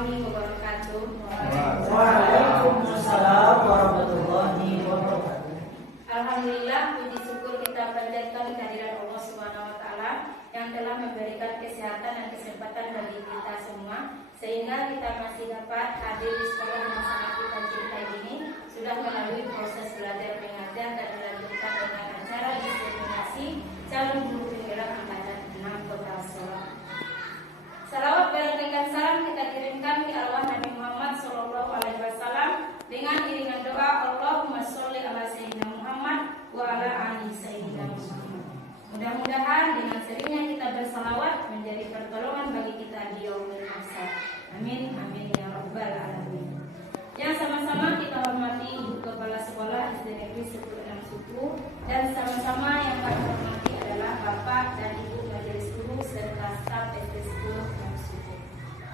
warahmatullahi wabarakatuh. Waalaikumsalam warahmatullahi wabarakatuh. Alhamdulillah, puji syukur kita panjatkan kehadiran Allah Subhanahu wa taala yang telah memberikan kesehatan dan kesempatan bagi kita semua sehingga kita masih dapat hadir di sekolah yang sangat kita cintai ini, sudah melalui proses belajar mengajar dan dilanjutkan dengan acara diseminasi calon guru penggerak angkatan 6 Kota Solo. Salawat berangkaikan salam kita kirimkan ke arwah Nabi Muhammad SAW dengan iringan doa Allahumma sholli ala sayyidina Muhammad wa ala ali sayyidina Muhammad. Mudah-mudahan dengan seringnya kita bersalawat menjadi pertolongan bagi kita di yaumil mahsyar. Amin amin ya rabbal alamin. Yang sama-sama kita hormati Ibu Kepala Sekolah SD Negeri 10 Suku dan sama-sama yang kami hormati adalah Bapak dan Ibu Majelis Guru serta staf SD 10 Suku.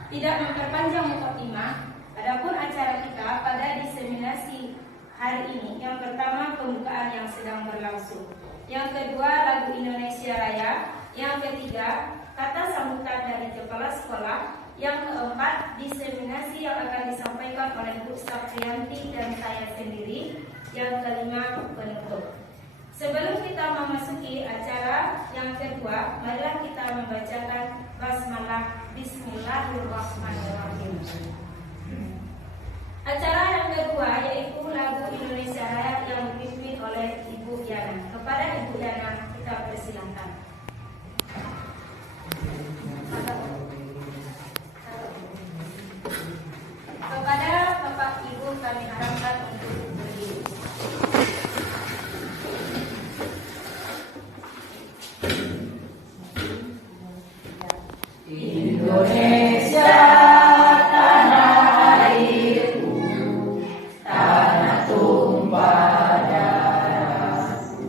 Tidak memperpanjang mukadimah, adapun acara kita pada diseminasi hari ini, yang pertama pembukaan yang sedang berlangsung, yang kedua lagu Indonesia Raya, yang ketiga kata sambutan dari kepala sekolah, yang keempat diseminasi yang akan disampaikan oleh Bu Saprianti dan saya sendiri, yang kelima penutup. Sebelum kita memasuki acara yang kedua, marilah kita membacakan basmalah. Bismillahirrahmanirrahim. Acara yang kedua yaitu lagu Indonesia Raya yang dipimpin oleh Ibu Yana. Kepada Ibu Yana kita persilakan. Kepada Bapak Ibu kami harapkan untuk berdiri. Indonesia tanah airku, tanah tumpah darahku.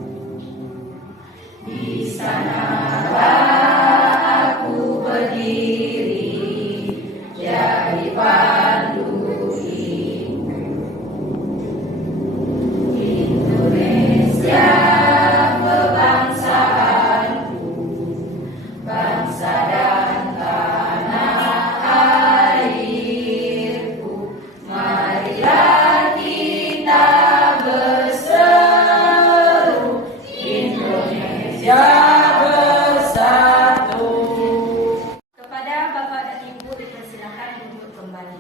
Di sanalah aku berdiri, jadi pandu ibu. Indonesia kebangsaanku, bangsa dan tanah airku. Marilah kita berseru, Indonesia bersatu. Kepada Bapak dan Ibu dipersilakan duduk kembali.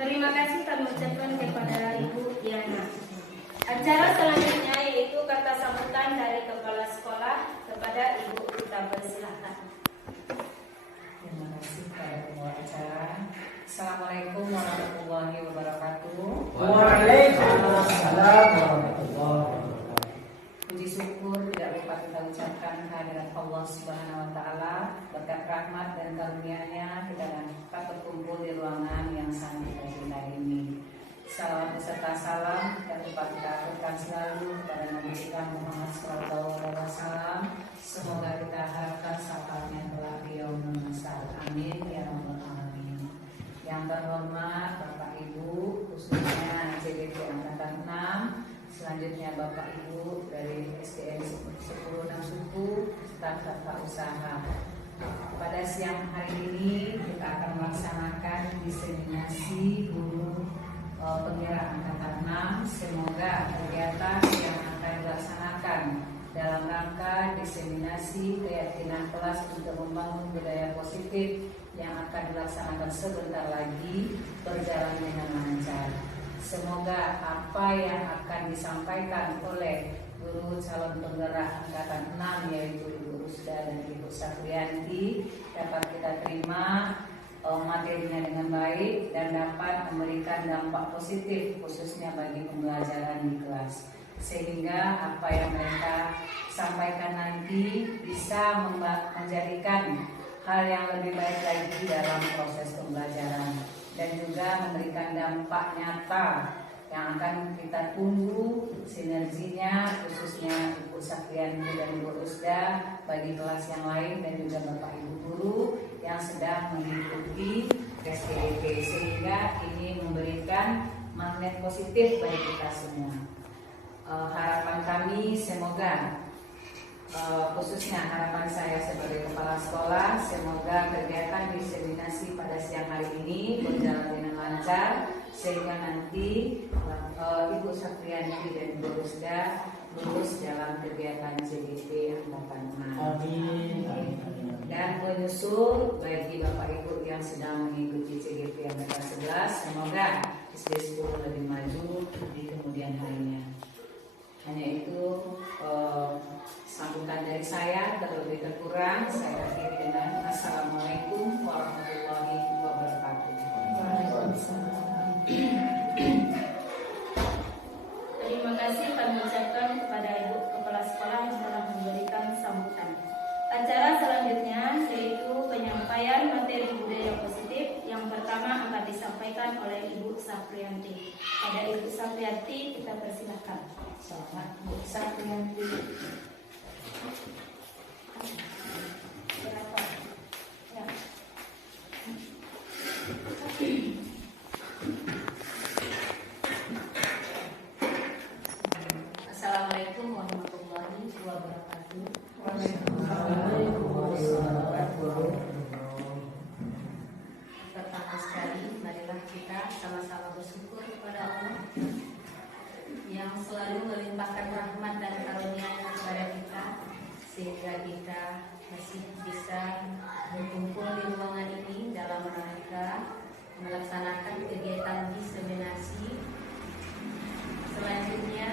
Terima kasih kami ucapkan kepada Ibu Yana. Acara selanjutnya yaitu kata sambutan dari kepala sekolah. Kepada Ibu kita persilakan. Terima kasih kepada pembawa acara. Assalamualaikum warahmatullahi wabarakatuh. Waalaikumsalam warahmatullahi wabarakatuh. Puji syukur tidak lupa kita ucapkan kehadirat Allah Subhanahu wa taala. Berkat rahmat dan karunia-Nya kita dapat berkumpul di ruangan yang sangat kita cintai ini. Salam beserta salam dan lupa kita aturkan selalu kepada Nabi kita Muhammad SAW. Semoga kita harapkan syafaatnya kelak di yaumul mahsyar. Amin ya rabbal alamin. Yang terhormat Bapak Ibu, khususnya CDP Angkatan 6, selanjutnya Bapak Ibu dari SDN 10 Suku, staf serta usaha. Pada siang hari ini kita akan melaksanakan diseminasi guru penggerak Angkatan 6. Semoga kegiatan yang akan dilaksanakan dalam rangka diseminasi keyakinan kelas untuk membangun budaya positif yang akan dilaksanakan sebentar lagi berjalan dengan lancar. Semoga apa yang akan disampaikan oleh guru calon penggerak Angkatan 6 yaitu Ibu Rusda dan Ibu Saprianti dapat kita terima materinya dengan baik dan dapat memberikan dampak positif khususnya bagi pembelajaran di kelas, sehingga apa yang mereka sampaikan nanti bisa menjadikan hal yang lebih baik lagi dalam proses pembelajaran dan juga memberikan dampak nyata yang akan kita tunggu sinerginya khususnya Ibu Saprianti dan Ibu Rusda bagi kelas yang lain dan juga Bapak Ibu guru yang sedang mengikuti SDEP, sehingga ini memberikan magnet positif bagi kita semua. Harapan kami semoga khususnya harapan saya sebagai kepala sekolah, semoga kegiatan diseminasi pada siang hari ini berjalan dengan lancar sehingga nanti Ibu Saprianti dan Ibu Rusda lulus dalam kegiatan CGP angkatan 6. Amin. Dan menyusul bagi Bapak Ibu yang sedang mengikuti CGP angkatan 11, semoga SD 10 lebih maju di kemudian harinya. Hanya itu sambutan dari saya, terlebih terkurang saya akhiri dengan Assalamualaikum warahmatullahi wabarakatuh. Terima kasih kami ucapkan kepada Ibu Kepala Sekolah yang telah memberikan sambutan. Acara selanjutnya yaitu penyampaian materi budaya positif. Yang pertama akan disampaikan oleh Ibu Saprianti. Pada Ibu Saprianti kita persilakan. Selamat Bu Saprianti. Silakan. Ya. Assalamualaikum warahmatullahi wabarakatuh. Pertama sekali, marilah kita sama-sama bersyukur kepada Allah yang selalu melimpahkan rahmat dan karunia kepada kita sehingga kita masih bisa berkumpul di ruangan ini dalam rangka melaksanakan kegiatan diseminasi. Selanjutnya,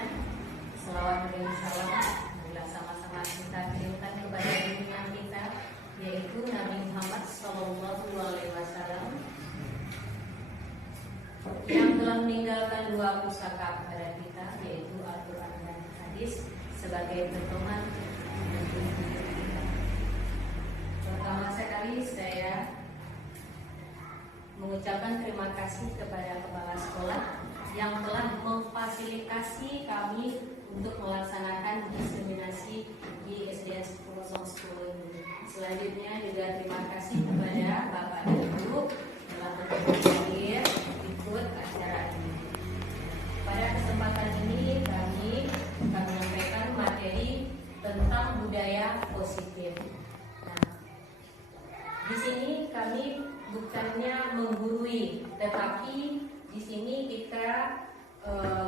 selawat dan salam marilah sama-sama kita kirimkan kepada junjungan kita, yaitu Nabi Muhammad SAW yang telah meninggalkan dua pusaka kepada kita, yaitu Al-Quran dan Hadis sebagai pedoman untuk hidup kita. Pertama sekali saya mengucapkan terima kasih kepada kepala sekolah yang telah memfasilitasi kami untuk melaksanakan diseminasi di SDN 1010 ini. Selanjutnya juga terima kasih kepada Bapak dan Ibu telah hadir ikut acara ini. Pada kesempatan ini kami akan menyampaikan materi tentang budaya positif. Nah, di sini kami bukannya menggurui, tetapi di sini kita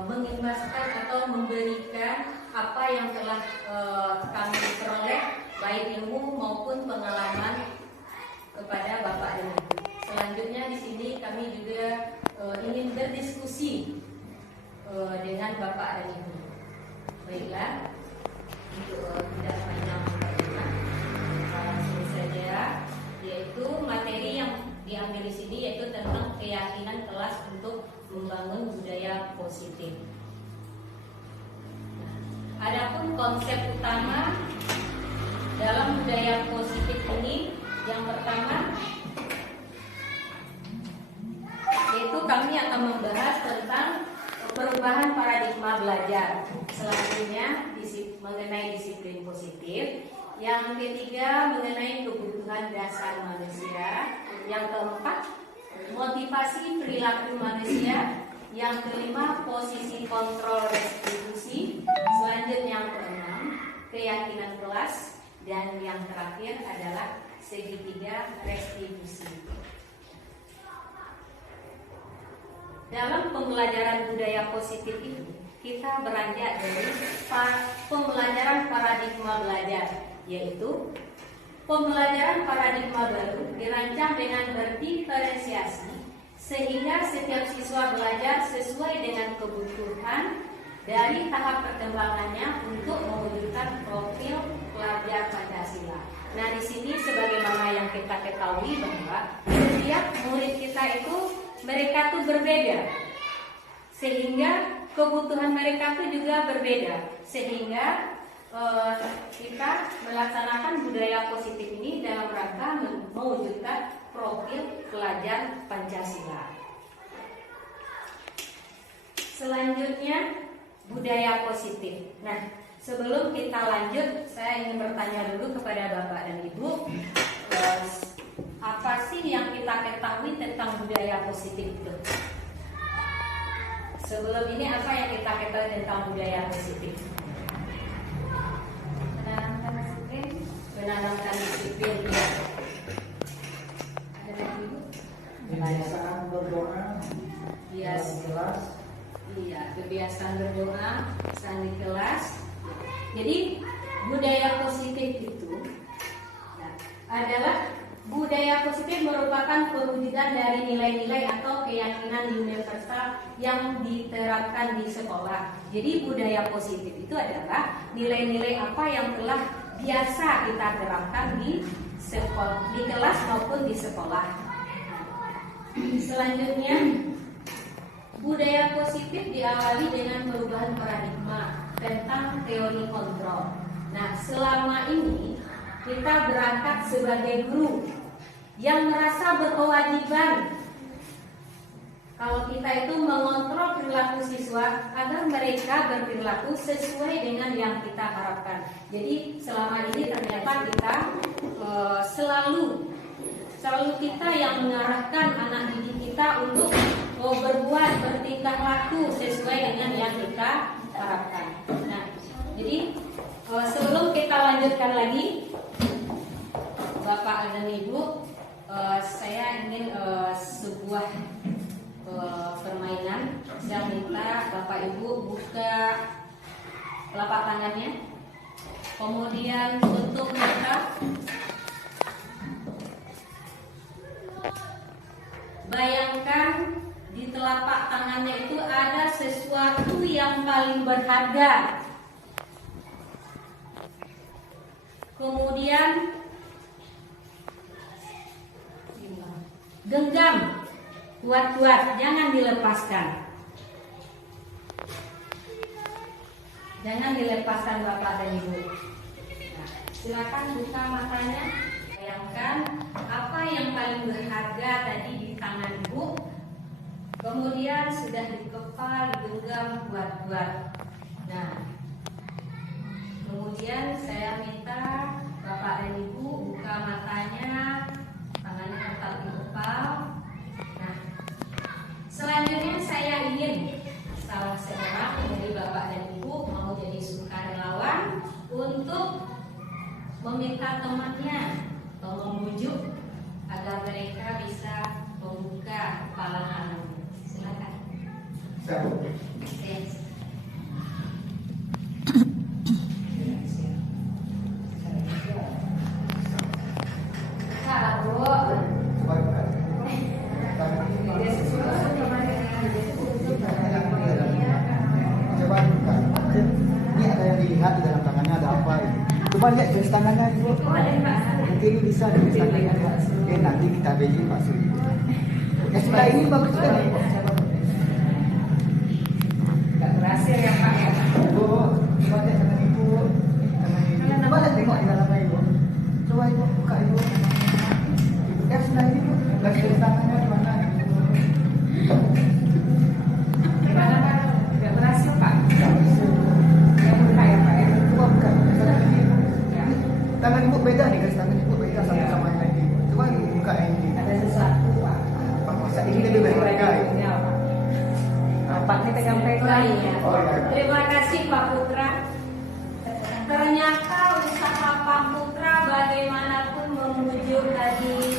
mengimbaskan atau memberikan apa yang telah kami peroleh, baik ilmu maupun pengalaman kepada Bapak dan Ibu. Selanjutnya di sini kami juga ingin berdiskusi dengan Bapak dan Ibu. Baiklah, untuk tidak panjang langsung saja, yaitu materi yang diambil di sini yaitu tentang keyakinan kelas untuk membangun budaya positif. Adapun konsep utama dalam budaya positif ini, yang pertama yaitu kami akan membahas tentang perubahan paradigma belajar. Selanjutnya mengenai disiplin positif. Yang ketiga mengenai kebutuhan dasar manusia. Yang keempat motivasi perilaku manusia. Yang kelima posisi kontrol restitusi. Selanjutnya yang keenam keyakinan kelas. Dan yang terakhir adalah segitiga restitusi. Dalam pembelajaran budaya positif ini kita beranjak dari pembelajaran paradigma belajar, yaitu pembelajaran paradigma baru dirancang dengan berdiferensiasi sehingga setiap siswa belajar sesuai dengan kebutuhan dari tahap perkembangannya untuk mewujudkan profil pelajar Pancasila. Nah, di sini sebagaimana yang kita ketahui bahwa setiap murid kita itu mereka tuh berbeda, sehingga kebutuhan mereka tuh juga berbeda, sehingga kita melaksanakan budaya positif ini dalam rangka mewujudkan profil pelajar Pancasila. Selanjutnya budaya positif. Nah, sebelum kita lanjut, saya ingin bertanya dulu kepada Bapak dan Ibu, apa sih yang kita ketahui tentang budaya positif itu? Sebelum ini apa yang kita ketahui tentang budaya positif? Menanamkan menanamkan disiplin. Ada lagi Bu? Kebiasaan berdoa. Yes. Dalam kelas. Iya, kebiasaan berdoa saat di kelas. Jadi budaya positif itu adalah budaya positif merupakan perwujudan dari nilai-nilai atau keyakinan universal yang diterapkan di sekolah. Jadi budaya positif itu adalah nilai-nilai apa yang telah biasa kita terapkan di sekolah, di kelas maupun di sekolah. Selanjutnya, budaya positif diawali dengan perubahan paradigma tentang teori kontrol. Nah, selama ini kita berangkat sebagai guru yang merasa berkewajiban kalau kita itu mengontrol perilaku siswa agar mereka berperilaku sesuai dengan yang kita harapkan. Jadi selama ini ternyata kita selalu kita yang mengarahkan anak didik kita untuk berbuat bertingkah laku sesuai dengan yang kita harapkan. Nah, jadi sebelum kita lanjutkan lagi, Bapak dan Ibu, saya ingin sebuah permainan. Saya minta Bapak Ibu buka telapak tangannya, kemudian tutup mata. Bayangkan di telapak tangannya itu ada sesuatu yang paling berharga. Kemudian genggam kuat-kuat, jangan dilepaskan. Jangan dilepaskan Bapak dan Ibu. Nah, silakan buka matanya. Bayangkan apa yang paling berharga tadi di tangan Ibu. Kemudian sudah dikepal, digenggam kuat-kuat. Nah, kemudian saya minta Bapak dan Ibu buka matanya, tangannya tetap dikepal. Nah, selanjutnya saya ingin salah seorang dari Bapak dan Ibu mau jadi sukarelawan untuk meminta temannya atau membujuk agar mereka bisa membuka kepala tangan. Silakan. Yes. Ini ada yang dilihat di dalam tangannya ada apa ini? Coba lihat tulis tangannya Ibu. Nanti ini bisa tulis tangannya. Oke, nanti kita beli Pak Suri. Ya sebelah ini bagus juga nih. Nggak berhasil ya Pak ya. Ibu, coba lihat tangan Ibu. Coba lihat tengok di dalamnya Ibu. Coba Ibu buka Ibu. Ya sebelah ini Bu. Lihat tulis tangannya di mana? Gimana Pak? Nggak berhasil Pak. Nggak bisa. Yang buka ya Pak ya. Coba buka. Ya. Tangan Ibu beda nih guys, tangan Ibu beda sama yang lain. Coba Ibu buka ini. Ada sesuatu Pak. Pak masa ini lebih berharga. Pak ini pegang-pegang. Oh iya. Terima kasih Pak Putra. Ternyata usaha Pak Putra bagaimanapun memujuk tadi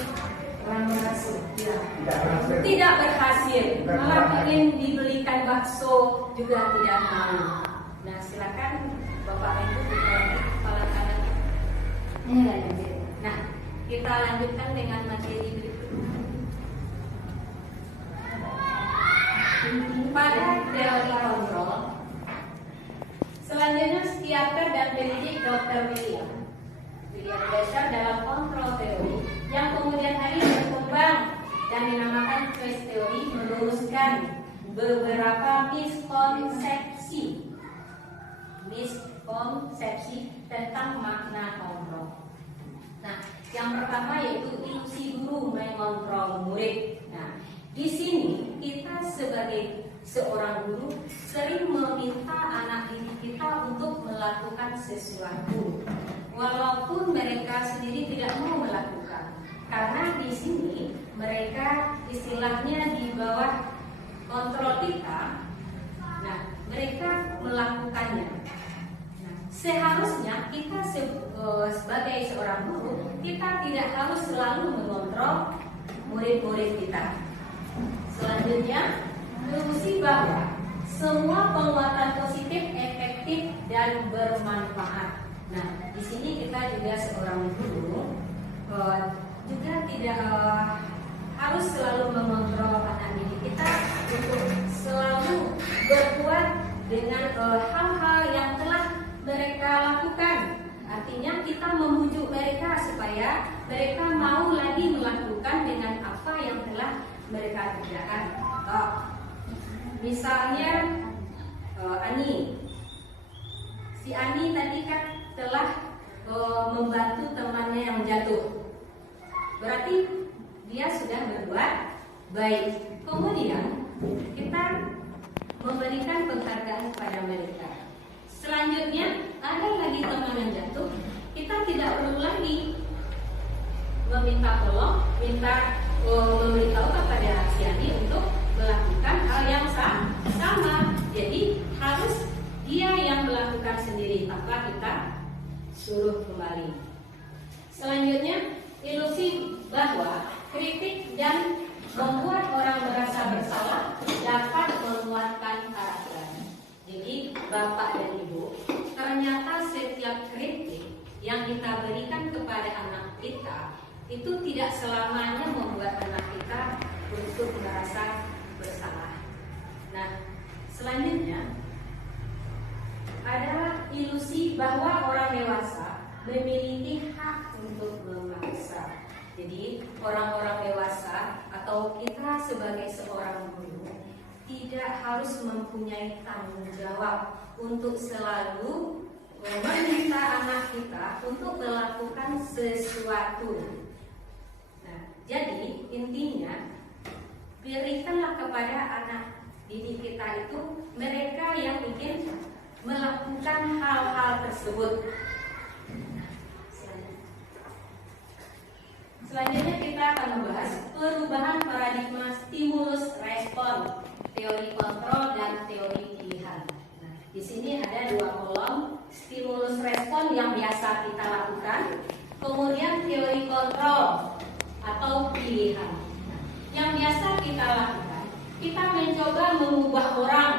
orang berhasil. Tidak berhasil. Malah ingin dibelikan bakso juga tidak mau. Nah, silakan Bapak Ibu buka lagi kepala tangan. Nah, kita lanjutkan dengan materi berikutnya. Pada teori kontrol, selanjutnya psikiater dan pendidik Dr. William Blasher dalam kontrol teori yang kemudian hari berkembang dan dinamakan choice theory meluruskan beberapa miskonsepsi tentang makna kontrol. Nah, yang pertama yaitu ilusi guru mengontrol murid. Nah, di sini kita sebagai seorang guru sering meminta anak didik kita untuk melakukan sesuatu, walaupun mereka sendiri tidak mau melakukan. Karena di sini mereka istilahnya di bawah kontrol kita. Nah, mereka melakukannya. Nah, seharusnya kita sebagai seorang guru, kita tidak harus selalu mengontrol murid-murid kita. Selanjutnya, ilusi bahwa semua penguatan positif efektif dan bermanfaat. Nah, di sini kita juga seorang guru juga tidak harus selalu mengontrol anak didik kita untuk selalu berbuat dengan hal-hal yang telah mereka lakukan. Artinya kita membujuk mereka supaya mereka mau lagi melakukan dengan apa yang telah mereka kerjakan. Misalnya Ani, si Ani tadi kan telah membantu temannya yang jatuh. Berarti dia sudah berbuat baik. Kemudian kita memberikan penghargaan kepada mereka. Selanjutnya ada lagi teman yang jatuh, kita tidak perlu lagi meminta tolong, memberitahu kepada si Ani untuk melakukan hal yang sama. Jadi harus dia yang melakukan sendiri tanpa kita suruh kembali. Selanjutnya, ilusi bahwa kritik dan membuat orang merasa bersalah dapat menguatkan karakter. Jadi Bapak dan Ibu, ternyata setiap kritik yang kita berikan kepada anak kita itu tidak selamanya membuat anak kita untuk merasa bersalah. Nah, selanjutnya ada ilusi bahwa orang dewasa memiliki hak untuk memaksa. Jadi orang-orang dewasa atau kita sebagai seorang guru tidak harus mempunyai tanggung jawab untuk selalu meminta anak kita untuk melakukan sesuatu. Nah, jadi intinya berikanlah kepada anak didik kita itu mereka yang ingin melakukan hal-hal tersebut. Selanjutnya kita akan membahas perubahan paradigma stimulus respon, teori kontrol dan teori pilihan. Nah, di sini ada 2 kolom, stimulus respon yang biasa kita lakukan, kemudian teori kontrol atau pilihan. Nah, yang biasa kita lakukan, kita mencoba mengubah orang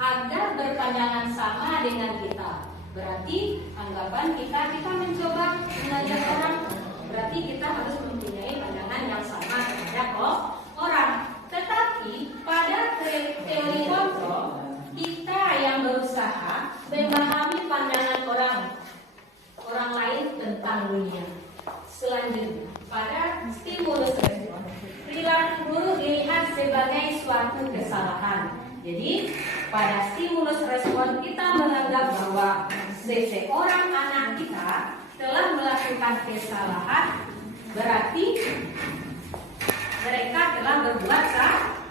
agar berpandangan sama dengan kita. Berarti anggapan kita mencoba mengajak orang, berarti kita harus mempunyai pandangan yang sama terhadap orang. Tetapi pada teori kontrol, kita yang berusaha memahami pandangan orang lain tentang dunia. Selanjutnya, pada stimulus respon, perilaku guru dilihat sebagai suatu kesalahan. Jadi, pada stimulus respon kita menganggap bahwa seseorang anak kita telah melakukan kesalahan, berarti mereka telah berbuat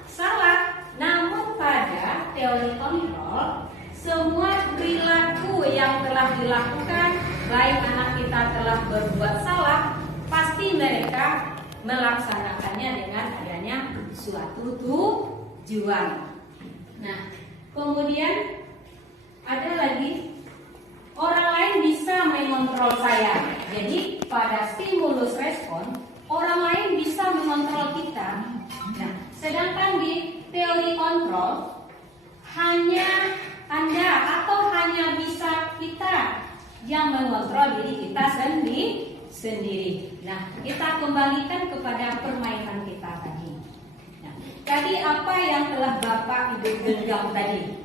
salah. Namun pada teori kontrol, semua perilaku yang telah dilakukan, baik anak kita telah berbuat salah, pasti mereka melaksanakannya dengan adanya suatu tujuan. Nah, kemudian ada lagi, orang lain bisa mengontrol saya. Jadi pada stimulus respon, orang lain bisa mengontrol kita. Nah, sedangkan di teori kontrol, hanya Anda atau hanya bisa kita yang mengontrol diri kita sendiri. Nah, kita kembalikan kepada permainan kita tadi. Nah, tadi apa yang telah Bapak Ibu genggam tadi?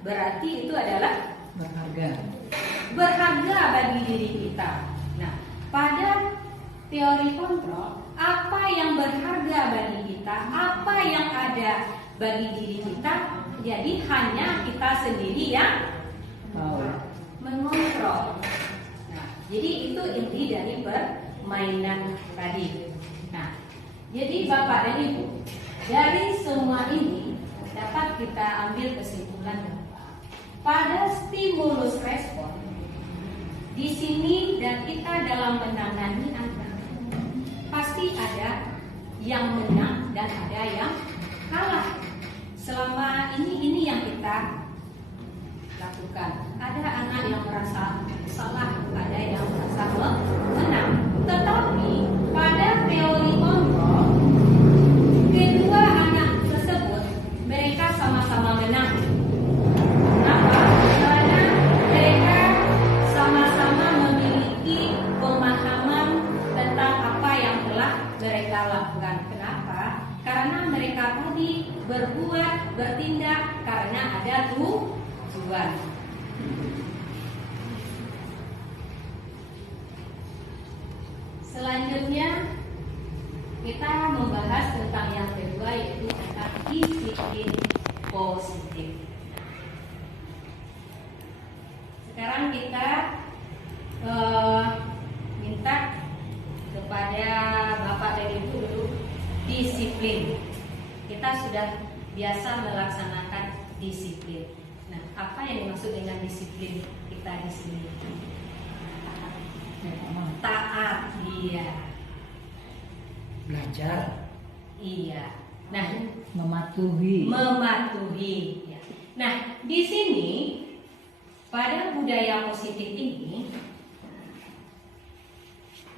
Berarti itu adalah berharga bagi diri kita. Nah, pada teori kontrol, apa yang berharga bagi kita, apa yang ada bagi diri kita, jadi hanya kita sendiri yang mengontrol. Nah, jadi itu inti dari permainan tadi. Nah, jadi Bapak dan Ibu, dari semua ini dapat kita ambil kesimpulan bahwa pada stimulus respon di sini dan kita dalam menangani anak pasti ada yang menang dan ada yang kalah. Selama ini yang kita lakukan. Ada anak yang merasa salah, ada yang merasa menang. Tetapi pada teori kontrol, kedua anak tersebut mereka sama-sama menang. Kenapa? Karena mereka sama-sama memiliki pemahaman tentang apa yang telah mereka lakukan. Kenapa? Karena mereka tadi berbuat, bertindak karena ada tujuan. Selanjutnya kita membahas tentang yang kedua, yaitu tentang disiplin positif. Sekarang kita minta kepada Bapak dan Ibu dulu disiplin. Kita sudah biasa melaksanakan disiplin. Nah, apa yang dimaksud dengan disiplin kita di sini? Taat, iya. Belajar, Iya. Nah, mematuhi. ya. Nah, di sini pada budaya positif ini,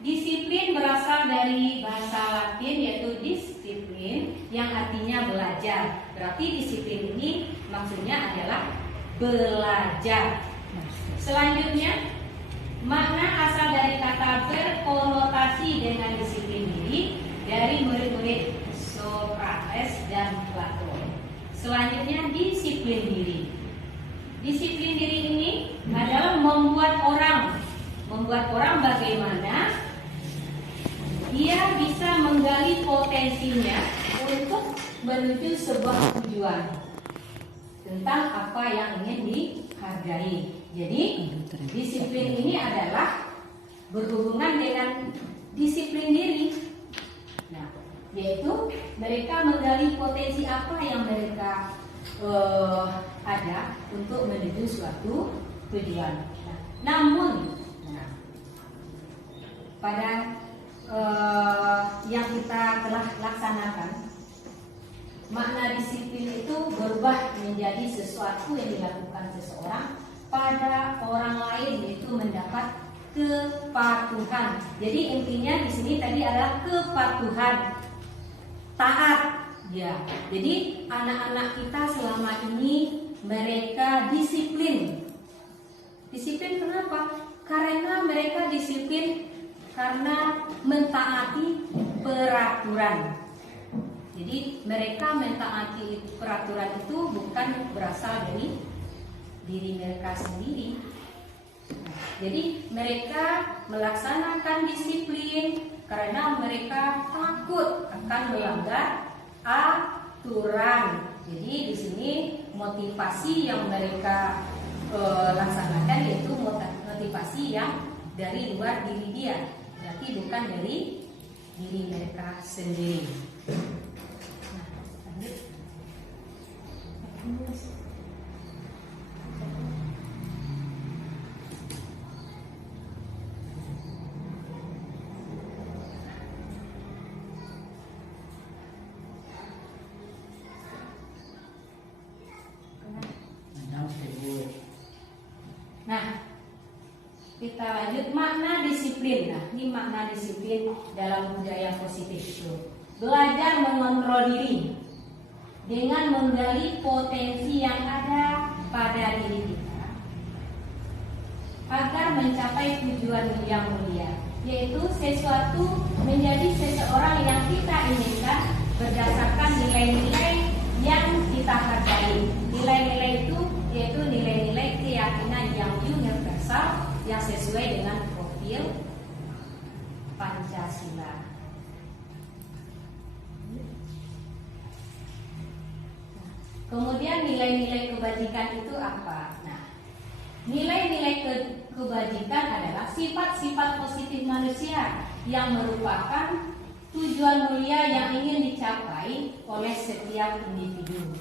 disiplin berasal dari bahasa Latin yaitu disiplin yang artinya belajar. Berarti disiplin ini maksudnya adalah belajar. Selanjutnya, makna asal dari kata berkonotasi dengan disiplin diri dari murid-murid Sokrates dan Plato. Selanjutnya, disiplin diri. Disiplin diri ini adalah membuat orang bagaimana dia bisa menggali potensinya untuk menuju sebuah tujuan tentang apa yang ingin dihargai. Jadi disiplin ini adalah berhubungan dengan disiplin diri. Nah, yaitu mereka menggali potensi apa yang mereka ada untuk menuju suatu tujuan. Nah, namun pada yang kita telah laksanakan, makna disiplin itu berubah menjadi sesuatu yang dilakukan seseorang pada orang lain, yaitu mendapat kepatuhan. Jadi intinya di sini tadi adalah kepatuhan, taat. Ya, jadi anak-anak kita selama ini mereka disiplin. Disiplin kenapa? Karena mereka disiplin karena mentaati peraturan. Jadi mereka mentaati peraturan itu bukan berasal dari diri mereka sendiri. Jadi mereka melaksanakan disiplin karena mereka takut akan melanggar aturan. Jadi di sini motivasi yang mereka laksanakan yaitu motivasi yang dari luar diri dia, berarti bukan dari diri mereka sendiri. Nah, kita lanjut makna disiplin. Nah, ini makna disiplin dalam budaya positif itu belajar mengontrol diri dengan menggali potensi yang ada pada diri kita agar mencapai tujuan yang mulia, yaitu sesuatu menjadi seseorang yang kita inginkan berdasarkan nilai-nilai yang kita hargai. Nilai-nilai itu yaitu nilai-nilai keyakinan yang universal yang sesuai dengan profil Pancasila. Kemudian nilai-nilai kebajikan itu apa? Nah, nilai-nilai kebajikan adalah sifat-sifat positif manusia yang merupakan tujuan mulia yang ingin dicapai oleh setiap individu.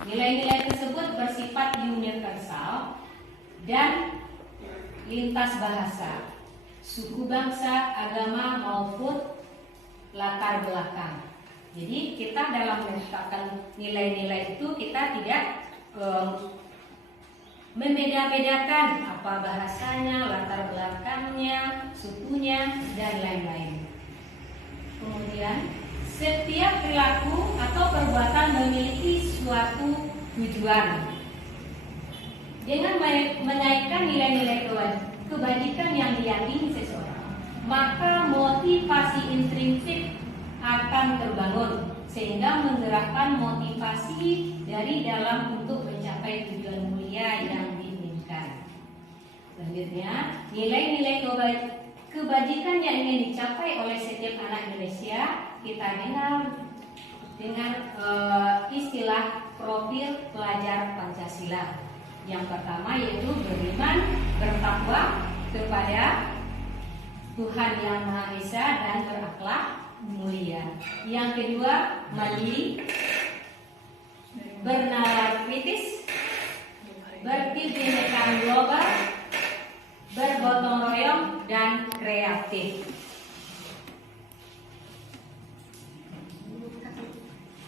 Nilai-nilai tersebut bersifat universal dan lintas bahasa, suku bangsa, agama maupun latar belakang. Jadi kita dalam menetapkan nilai-nilai itu kita tidak membeda-bedakan apa bahasanya, latar belakangnya, sukunya, dan lain-lain. Kemudian, setiap perilaku atau perbuatan memiliki suatu tujuan. Dengan menaikkan nilai-nilai kebajikan yang diyakini seseorang, maka motivasi intrinsik akan terbangun sehingga menggerakkan motivasi dari dalam untuk mencapai tujuan mulia yang diinginkan. Selanjutnya, nilai-nilai kebajikan yang ingin dicapai oleh setiap anak Indonesia kita kenal dengan istilah profil pelajar Pancasila. Yang pertama yaitu beriman, bertakwa kepada Tuhan Yang Maha Esa dan berakhlak mulia. Yang kedua, mandiri, bernalar kritis, berkebinekaan global, bergotong royong, dan kreatif.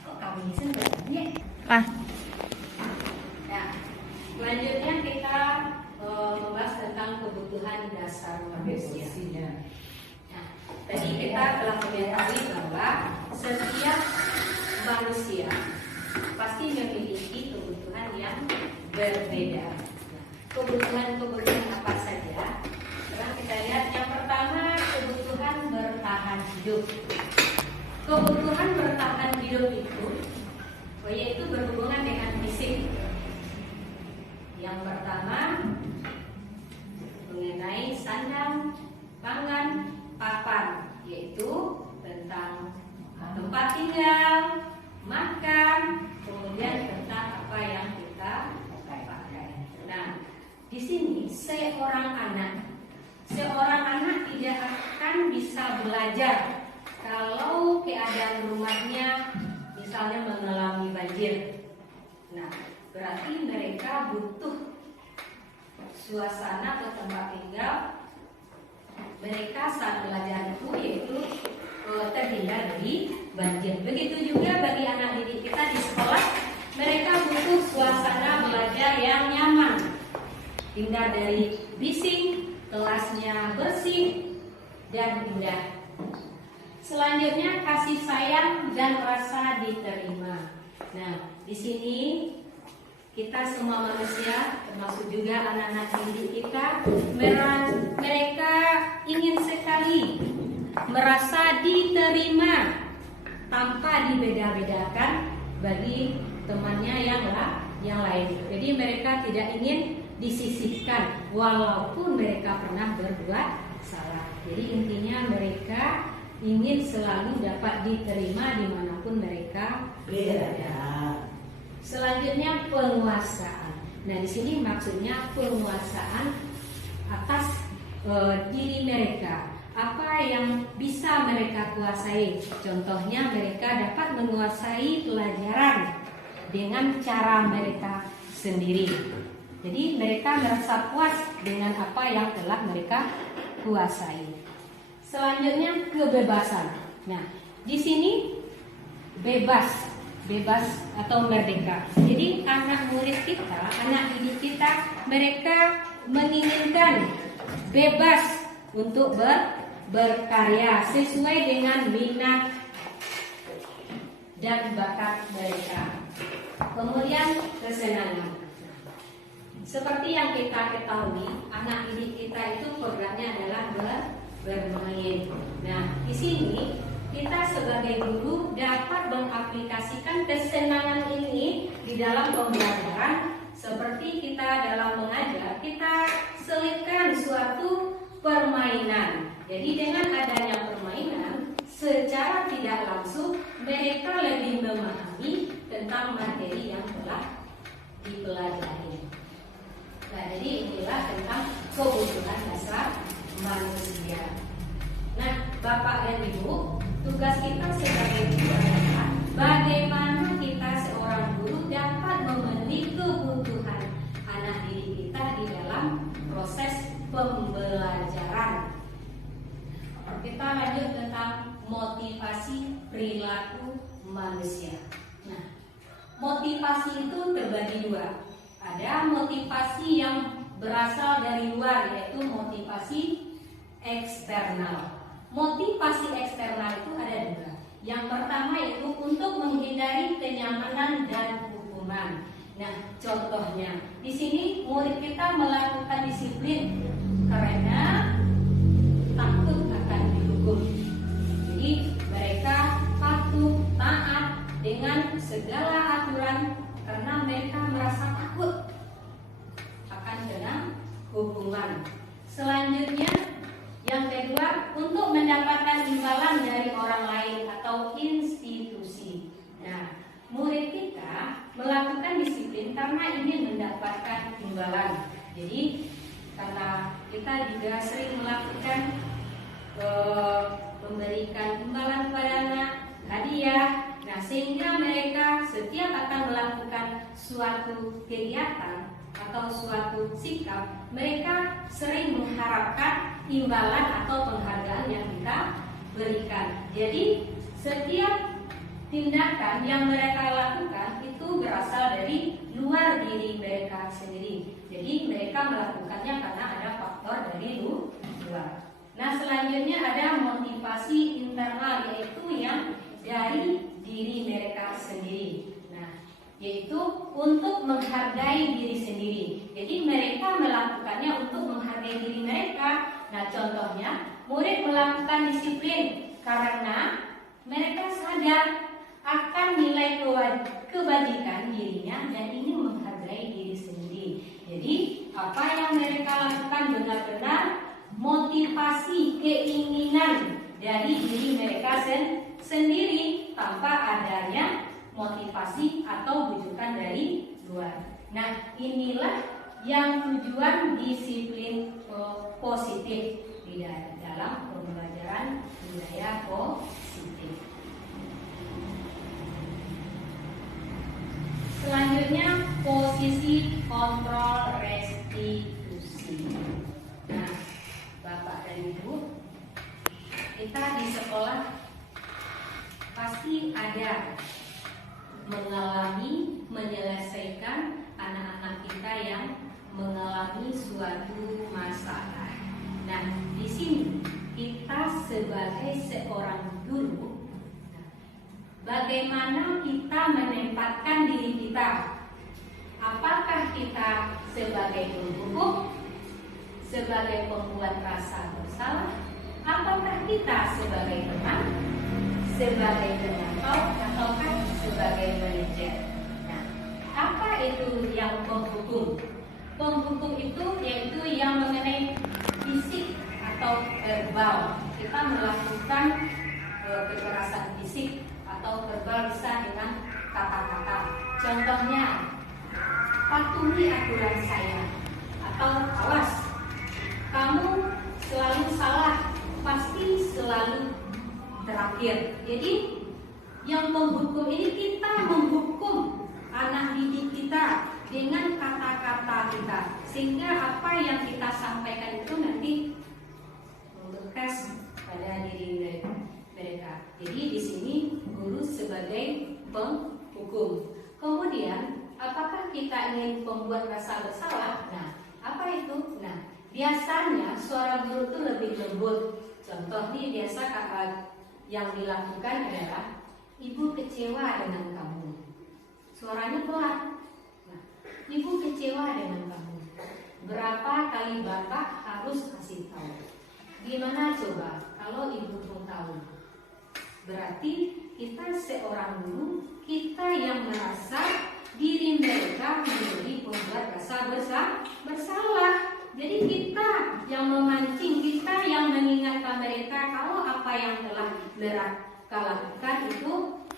Kok kamu ini Ah, Ya, selanjutnya kita membahas tentang kebutuhan dasar manusia. Nah, tadi kita telah mengetahui bahwa setiap manusia pasti memiliki kebutuhan yang berbeda. Kebutuhan apa saja? Sekarang kita lihat yang pertama, kebutuhan bertahan hidup. Kebutuhan bertahan hidup itu yaitu berhubungan dengan fisik. Yang pertama mengenai sandang, pangan, papan, yaitu tentang tempat tinggal, makan, kemudian tentang apa yang kita pakai. Nah, di sini seorang anak tidak akan bisa belajar kalau keadaan rumahnya misalnya mengalami banjir. Nah, berarti mereka butuh suasana atau tempat tinggal mereka saat belajar itu yaitu terhindar dari banjir. Begitu juga bagi anak didik kita di sekolah, mereka butuh suasana belajar yang nyaman, hindar dari bising, kelasnya bersih dan indah. Selanjutnya kasih sayang dan rasa diterima. Nah, di sini kita semua manusia, termasuk juga anak-anak didik kita, mereka ingin sekali merasa diterima tanpa dibeda-bedakan bagi temannya yang lain. Jadi mereka tidak ingin disisihkan walaupun mereka pernah berbuat salah. Jadi intinya mereka ingin selalu dapat diterima dimanapun mereka berada. Selanjutnya penguasaan. Nah, di sini maksudnya penguasaan atas diri mereka. Apa yang bisa mereka kuasai? Contohnya mereka dapat menguasai pelajaran dengan cara mereka sendiri. Jadi mereka merasa puas dengan apa yang telah mereka kuasai. Selanjutnya kebebasan. Nah, di sini bebas atau merdeka. Jadi anak murid kita, anak didik kita, mereka menginginkan bebas untuk berkarya sesuai dengan minat dan bakat mereka. Kemudian kesenangan. Seperti yang kita ketahui, anak didik kita itu programnya adalah bermain. Nah, di sini kita sebagai guru dapat mengaplikasikan kesenangan ini di dalam pembelajaran. Seperti kita dalam mengajar, kita selipkan suatu permainan. Jadi dengan adanya permainan, secara tidak langsung mereka lebih memahami tentang materi yang telah dipelajari. Nah, jadi inilah tentang kebutuhan dasar manusia. Nah, Bapak dan Ibu, tugas kita sebagai guru adalah bagaimana kita seorang guru dapat memenuhi kebutuhan anak didik kita di dalam proses pembelajaran. Kita lanjut tentang motivasi perilaku manusia. Nah, motivasi itu terbagi dua. ada motivasi yang berasal dari luar, yaitu motivasi eksternal. Motivasi eksternal itu ada dua. Yang pertama itu untuk menghindari kenyamanan dan hukuman. Nah, contohnya di sini murid kita melakukan disiplin karena takut akan dihukum. Jadi mereka patuh taat dengan segala aturan karena mereka merasa takut akan kena hukuman. Selanjutnya yang kedua, untuk mendapatkan imbalan dari orang lain atau institusi. Nah, murid kita melakukan disiplin karena ingin mendapatkan imbalan. Jadi karena kita juga sering melakukan memberikan imbalan kepada anak, hadiah. Nah, sehingga mereka setiap akan melakukan suatu kegiatan atau suatu sikap, mereka sering mengharapkan imbalan atau penghargaan yang kita berikan. Jadi setiap tindakan yang mereka lakukan itu berasal dari luar diri mereka sendiri. Jadi mereka melakukannya karena ada faktor dari luar. Nah, selanjutnya ada motivasi internal, yaitu yang dari diri mereka sendiri. Nah, yaitu untuk menghargai diri sendiri. Jadi mereka melakukannya untuk menghargai diri mereka. Nah, contohnya murid melakukan disiplin karena mereka sadar akan nilai kebajikan dirinya dan ingin menghargai diri sendiri. Jadi apa yang mereka lakukan benar-benar motivasi keinginan dari diri mereka sendiri tanpa adanya motivasi atau bujukan dari luar. Nah, inilah yang tujuan disiplin positif di dalam pembelajaran budaya positif. Selanjutnya posisi kontrol restitusi. Nah, Bapak dan Ibu, kita di sekolah pasti ada mengalami, menyelesaikan anak-anak kita yang mengalami suatu masalah. Nah, di sini kita sebagai seorang guru, bagaimana kita menempatkan diri kita? Apakah kita sebagai penghukum, sebagai pembuat rasa bersalah, ataukah kita sebagai teman, sebagai penantau, ataukah sebagai manajer? Nah, apa itu yang penghukum? Penghukum itu yaitu yang mengenai fisik atau verbal. Kita melakukan kekerasan fisik atau verbal bisa dengan kata-kata. Contohnya, patuhi aturan saya, atau awas, kamu selalu salah, pasti selalu terakhir. Jadi yang menghukum ini, kita menghukum anak didik kita dengan kata-kata kita, sehingga apa yang kita sampaikan itu nanti membekas pada diri mereka. Jadi di sini guru sebagai penghukum. Kemudian apakah kita ingin membuat rasa bersalah? Nah, apa itu? Nah, biasanya suara guru itu lebih lembut. Contoh nih, biasa kakak yang dilakukan adalah, ibu kecewa dengan kamu. Suaranya pelan. Nah, ibu kecewa dengan kamu. Berapa kali bapak harus kasih tahu? Gimana coba kalau ibu pun tahu? Berarti kita seorang guru, kita yang merasa diri mereka menjadi pembuat rasa bersalah. Jadi kita yang memancing, kita yang mengingatkan mereka kalau apa yang telah mereka lakukan itu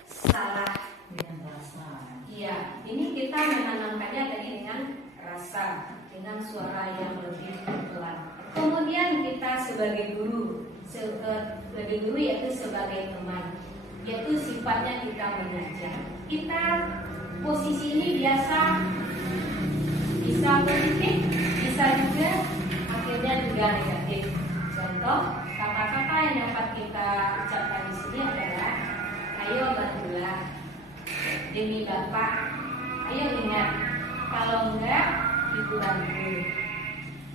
salah. Dengan rasa. Iya, ini kita menanamkannya tadi dengan rasa, dengan suara yang lebih pelan. Kemudian kita sebagai guru, yaitu sebagai teman, yaitu sifatnya kita mengajar. Kita posisi ini biasa bisa positif, bisa juga akhirnya juga negatif. Contoh kata-kata yang dapat kita ucapkan di sini adalah, ayo bantulah demi Bapak, ayo ingat Kalau enggak, hiburan dulu.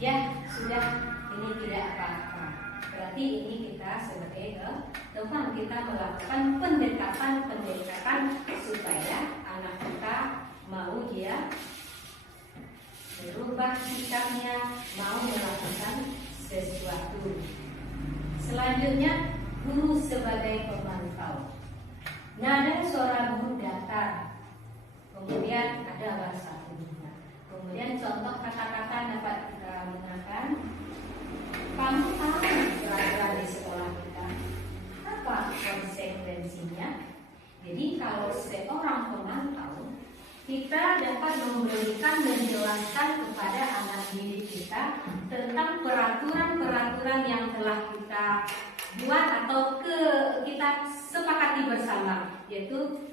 Ya, sudah, ini tidak apa-apa. Berarti ini kita sebagai teman kita melakukan pendekatan supaya anak kita mau dia berubah sikapnya, mau melakukan sesuatu. Selanjutnya, guru sebagai pemantau. Nada suara guru datar, kemudian ada bahasa tubuhnya. Kemudian contoh kata-kata dapat kita gunakan. Kamu tahu pelajaran di sekolah kita apa konsekuensinya? Jadi kalau seorang pemantau, kita dapat menjelaskan kepada anak didik kita tentang peraturan-peraturan yang telah kita buat atau kita sepakati bersama, yaitu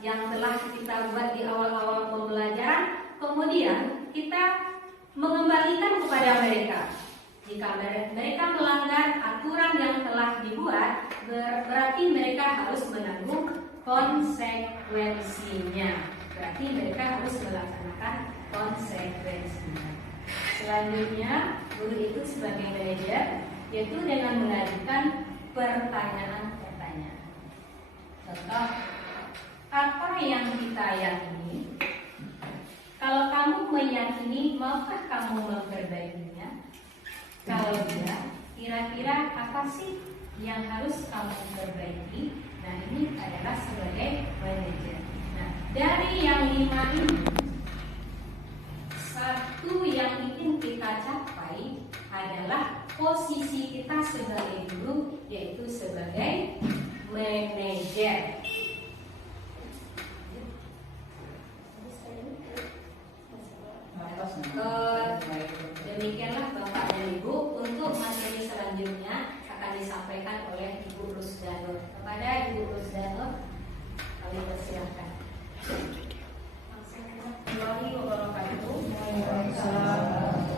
yang telah kita buat di awal-awal pembelajaran. Kemudian kita mengembalikan kepada mereka. Jika mereka melanggar aturan yang telah dibuat, berarti mereka harus menanggung konsekuensinya. Berarti mereka harus melaksanakan konsekuensinya. Selanjutnya, guru itu sebagai manajer, yaitu dengan mengajukan pertanyaan-pertanyaan. Contoh, apa yang kita yakini? Kalau kamu meyakini, maukah kamu memperbaikinya? Kalau tidak, kira-kira apa sih yang harus kamu perbaiki? Nah, ini adalah sebagai manajer. Nah, dari yang 5 ini, satu yang ingin kita capai adalah posisi kita sebagai guru, yaitu sebagai manajer. Demikianlah Bapak dan Ibu, untuk materi selanjutnya akan disampaikan oleh Ibu Rusdanur. Kepada Ibu Rusdanur, kami persilahkan. Assalamualaikum warahmatullahi wabarakatuh.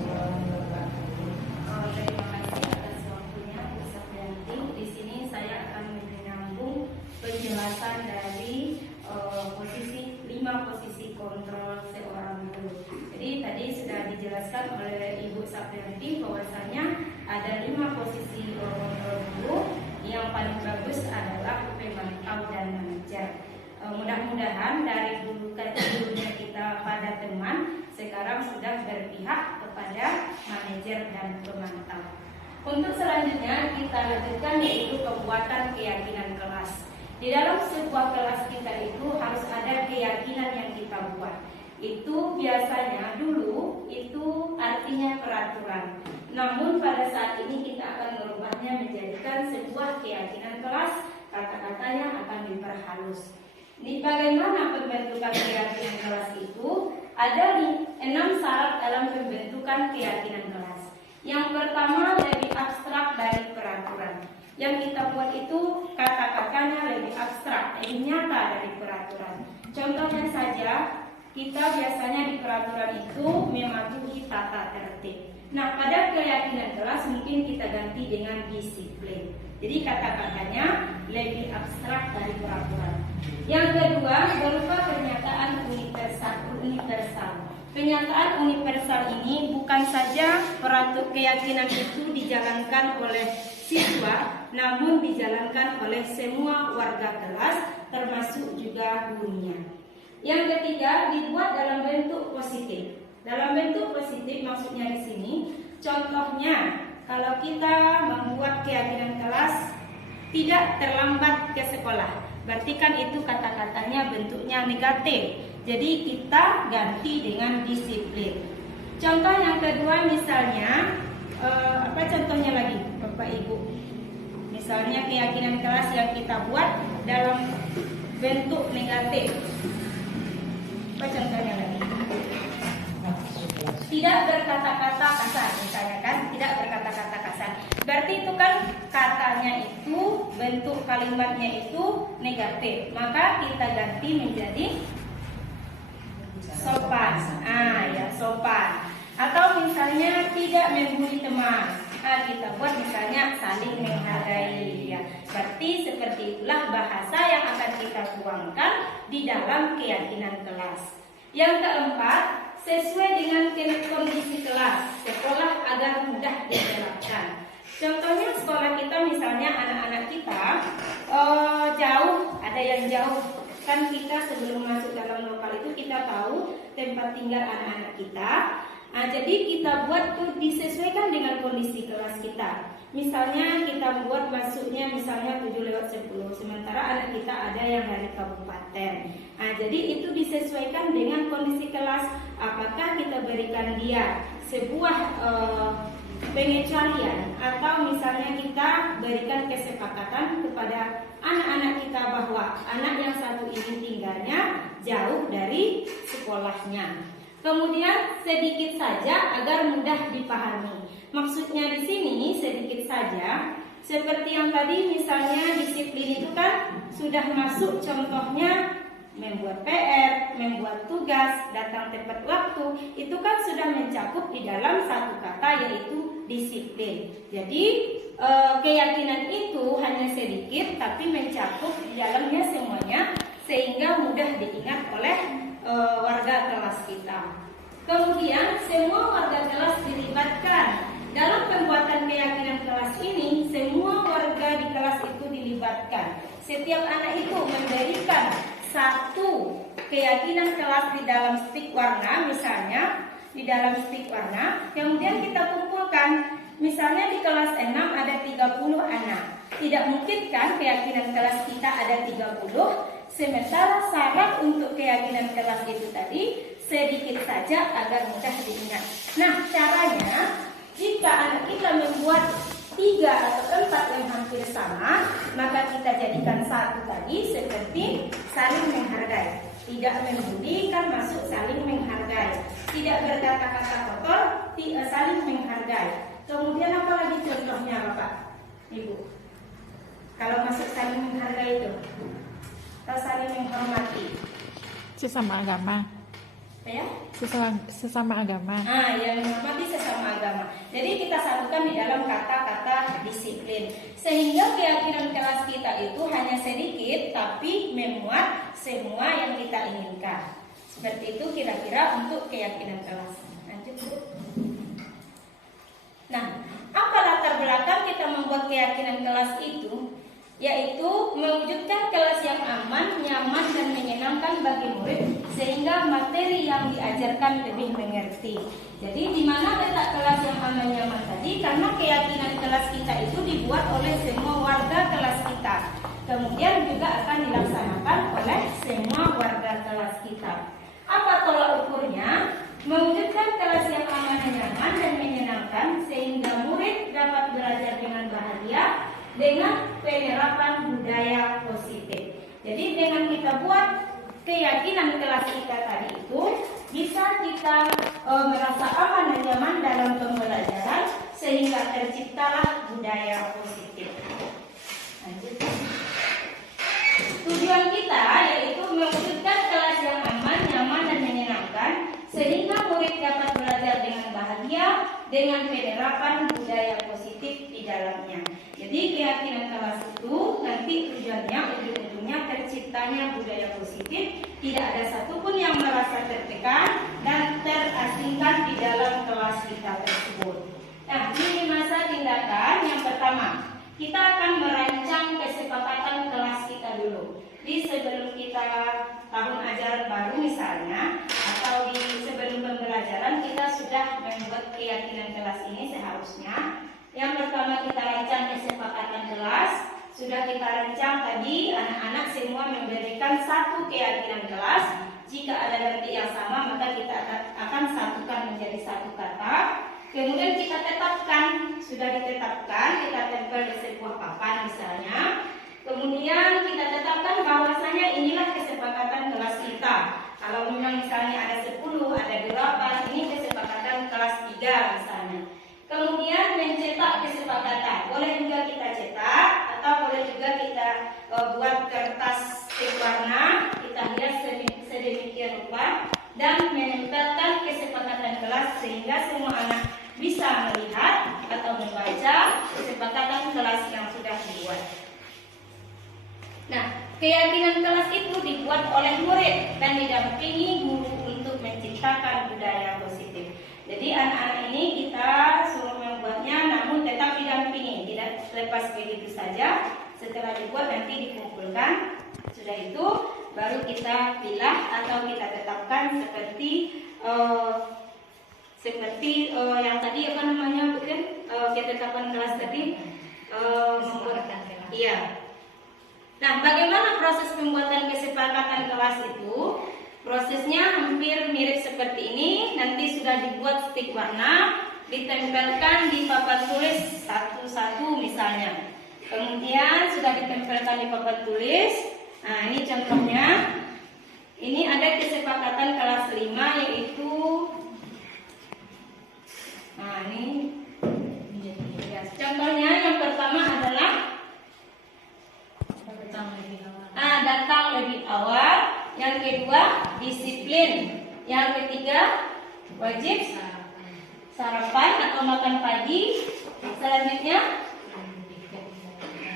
Terima kasih atas waktunya Bu Saprianti. Di sini saya akan menyambung penjelasan dari 5 posisi kontrol seorang guru. Jadi tadi sudah dijelaskan oleh Ibu Saprianti bahwasanya ada 5 posisi kontrol guru. Yang paling bagus adalah pemantau dan manajer. Mudah-mudahan dari gurunya kita pada teman sekarang sudah berpihak kepada manajer dan pemantau. Untuk selanjutnya kita lanjutkan, yaitu kekuatan keyakinan kelas. Di dalam sebuah kelas kita itu harus ada keyakinan yang kita buat. Itu biasanya dulu itu artinya peraturan. Namun pada saat ini kita akan merubahnya menjadikan sebuah keyakinan kelas. Kata-katanya akan diperhalus. Di bagaimana pembentukan keyakinan kelas itu? Ada 6 syarat dalam pembentukan keyakinan kelas. Yang pertama, lebih abstrak dari peraturan. Yang kita buat itu kata-katanya lebih abstrak, lebih nyata dari peraturan. Contohnya saja, kita biasanya di peraturan itu mematuhi tata tertib. Nah, pada keyakinan kelas mungkin kita ganti dengan disiplin. Jadi kata-katanya lebih abstrak dari peraturan. Yang kedua, berupa pernyataan universal. Pernyataan universal ini bukan saja keyakinan itu dijalankan oleh siswa, namun dijalankan oleh semua warga kelas, termasuk juga gurunya. Yang ketiga, dibuat dalam bentuk positif. Dalam bentuk positif maksudnya di sini, contohnya kalau kita membuat keyakinan kelas tidak terlambat ke sekolah, berarti kan itu kata-katanya bentuknya negatif. Jadi kita ganti dengan disiplin. Contoh yang kedua misalnya, apa contohnya lagi Bapak Ibu? Misalnya keyakinan kelas yang kita buat dalam bentuk negatif. Apa contohnya lagi? Tidak berkata-kata kasar, misalnya kan, tidak berkata-kata kasar. Berarti itu kan katanya itu, bentuk kalimatnya itu negatif. Maka kita ganti menjadi sopan. Ya, sopan. Atau misalnya tidak membuli teman. Kita buat misalnya saling menghargai. Ya. Berarti seperti itulah bahasa yang akan kita tuangkan di dalam keyakinan kelas. Yang keempat, sesuai dengan kondisi kelas sekolah agar mudah diterapkan. Contohnya sekolah kita misalnya anak-anak kita jauh, ada yang jauh. Kan kita sebelum masuk dalam lokal itu kita tahu tempat tinggal anak-anak kita. Nah, jadi kita buat tuh disesuaikan dengan kondisi kelas kita. Misalnya kita buat masuknya misalnya 7/10, sementara anak kita ada yang dari kabupaten. Nah, jadi itu disesuaikan dengan kondisi kelas. Apakah kita berikan dia sebuah pengecualian atau misalnya kita berikan kesepakatan kepada anak-anak kita bahwa anak yang satu ini tinggalnya jauh dari sekolahnya. Kemudian sedikit saja agar mudah dipahami. Maksudnya di sini sedikit saja, seperti yang tadi misalnya disiplin itu kan sudah masuk contohnya membuat PR, membuat tugas, datang tepat waktu, itu kan sudah mencakup di dalam satu kata yaitu disiplin. Jadi keyakinan itu hanya sedikit tapi mencakup di dalamnya semuanya sehingga mudah diingat oleh warga kelas kita. Kemudian semua warga kelas dilibatkan dalam pembuatan keyakinan kelas ini. Semua warga di kelas itu dilibatkan. Setiap anak itu memberikan satu keyakinan kelas di dalam stik warna, misalnya di dalam stik warna, kemudian kita kumpulkan. Misalnya di kelas 6 ada 30 anak. Tidak mungkin kan keyakinan kelas kita ada 30, sementara syarat untuk keyakinan kelas itu tadi sedikit saja agar mudah diingat. Nah, caranya jika anak kita membuat 3 atau 4 yang hampir sama, maka kita jadikan satu tadi seperti saling menghargai. Tidak membuli kan masuk saling menghargai. Tidak berkata-kata kotor, saling menghargai. Kemudian apa lagi contohnya Bapak, Ibu? Kalau masuk saling menghargai itu, atau saling menghormati? Sesama agama. Ya? Sesama agama. Yang menghormati sesama agama. Jadi kita satukan di dalam kata-kata disiplin. Sehingga keyakinan kelas kita itu hanya sedikit tapi memuat semua yang kita inginkan. Seperti itu kira-kira untuk keyakinan kelas. Lanjut Bu. Nah, apa latar belakang kita membuat keyakinan kelas itu? Yaitu mewujudkan kelas yang aman, nyaman, dan menyenangkan bagi murid sehingga materi yang diajarkan lebih mengerti. Jadi di mana letak kelas yang aman, nyaman tadi? Karena keyakinan kelas kita itu dibuat oleh semua warga kelas kita. Kemudian juga akan dilaksanakan oleh semua warga kelas kita. Apa tolak ukurnya? Mewujudkan kelas yang aman, nyaman, dan menyenangkan sehingga murid dapat belajar dengan bahagia dengan penerapan budaya positif. Jadi dengan kita buat keyakinan kelas kita tadi itu bisa kita merasa aman dan nyaman dalam pembelajaran sehingga terciptalah budaya positif. Lanjut. Tujuan kita yaitu mewujudkan kelas yang aman, nyaman, dan menyenangkan sehingga murid dapat belajar dengan bahagia dengan penerapan budaya positif di dalamnya. Jadi keyakinan kelas itu nanti tujuannya ujung-ujungnya terciptanya budaya positif, tidak ada satupun yang merasa tertekan dan terasingkan di dalam kelas kita tersebut. Nah, ini masa tindakan yang pertama. Kita akan merancang kesepakatan kelas kita dulu. Di sebelum kita tahun ajaran baru misalnya, atau di sebelum pembelajaran kita sudah membuat keyakinan kelas ini seharusnya. Yang pertama kita rancang kesepakatan kelas. Sudah kita rancang tadi, anak-anak semua memberikan satu keyakinan kelas. Jika ada nanti yang sama, maka kita akan satukan menjadi satu kata. Kemudian kita tetapkan, sudah ditetapkan, kita tempel di sebuah papan misalnya. Kemudian kita tetapkan bahwasanya inilah kesepakatan kelas kita. Kalau memang misalnya ada 10, ada 8, ini kesepakatan kelas 3 misalnya. Kemudian mencetak kesepakatan, boleh juga kita cetak atau boleh juga kita buat kertas warna, kita hias sedemikian rupa dan menempelkan kesepakatan kelas sehingga semua anak bisa melihat atau membaca kesepakatan kelas yang sudah dibuat. Nah, keyakinan kelas itu dibuat oleh murid dan didampingi guru untuk menciptakan budaya positif. Jadi anak-anak ini kita suruh membuatnya, namun tetap didampingi, tidak lepas begitu saja. Setelah dibuat nanti dikumpulkan. Sudah itu baru kita pilah atau kita tetapkan seperti yang tadi apa namanya, bukan ketetapan kelas tadi. Iya. Nah, bagaimana proses pembuatan kesepakatan kelas itu? Prosesnya hampir mirip seperti ini. Nanti sudah dibuat stik warna, ditempelkan di papan tulis satu-satu misalnya. Kemudian sudah ditempelkan di papan tulis. Nah, ini contohnya. Ini ada kesepakatan kelas 5 yaitu, nah ini ya, contohnya yang pertama adalah datang lebih awal. Yang kedua disiplin. Yang ketiga wajib sarapan atau makan pagi. Selanjutnya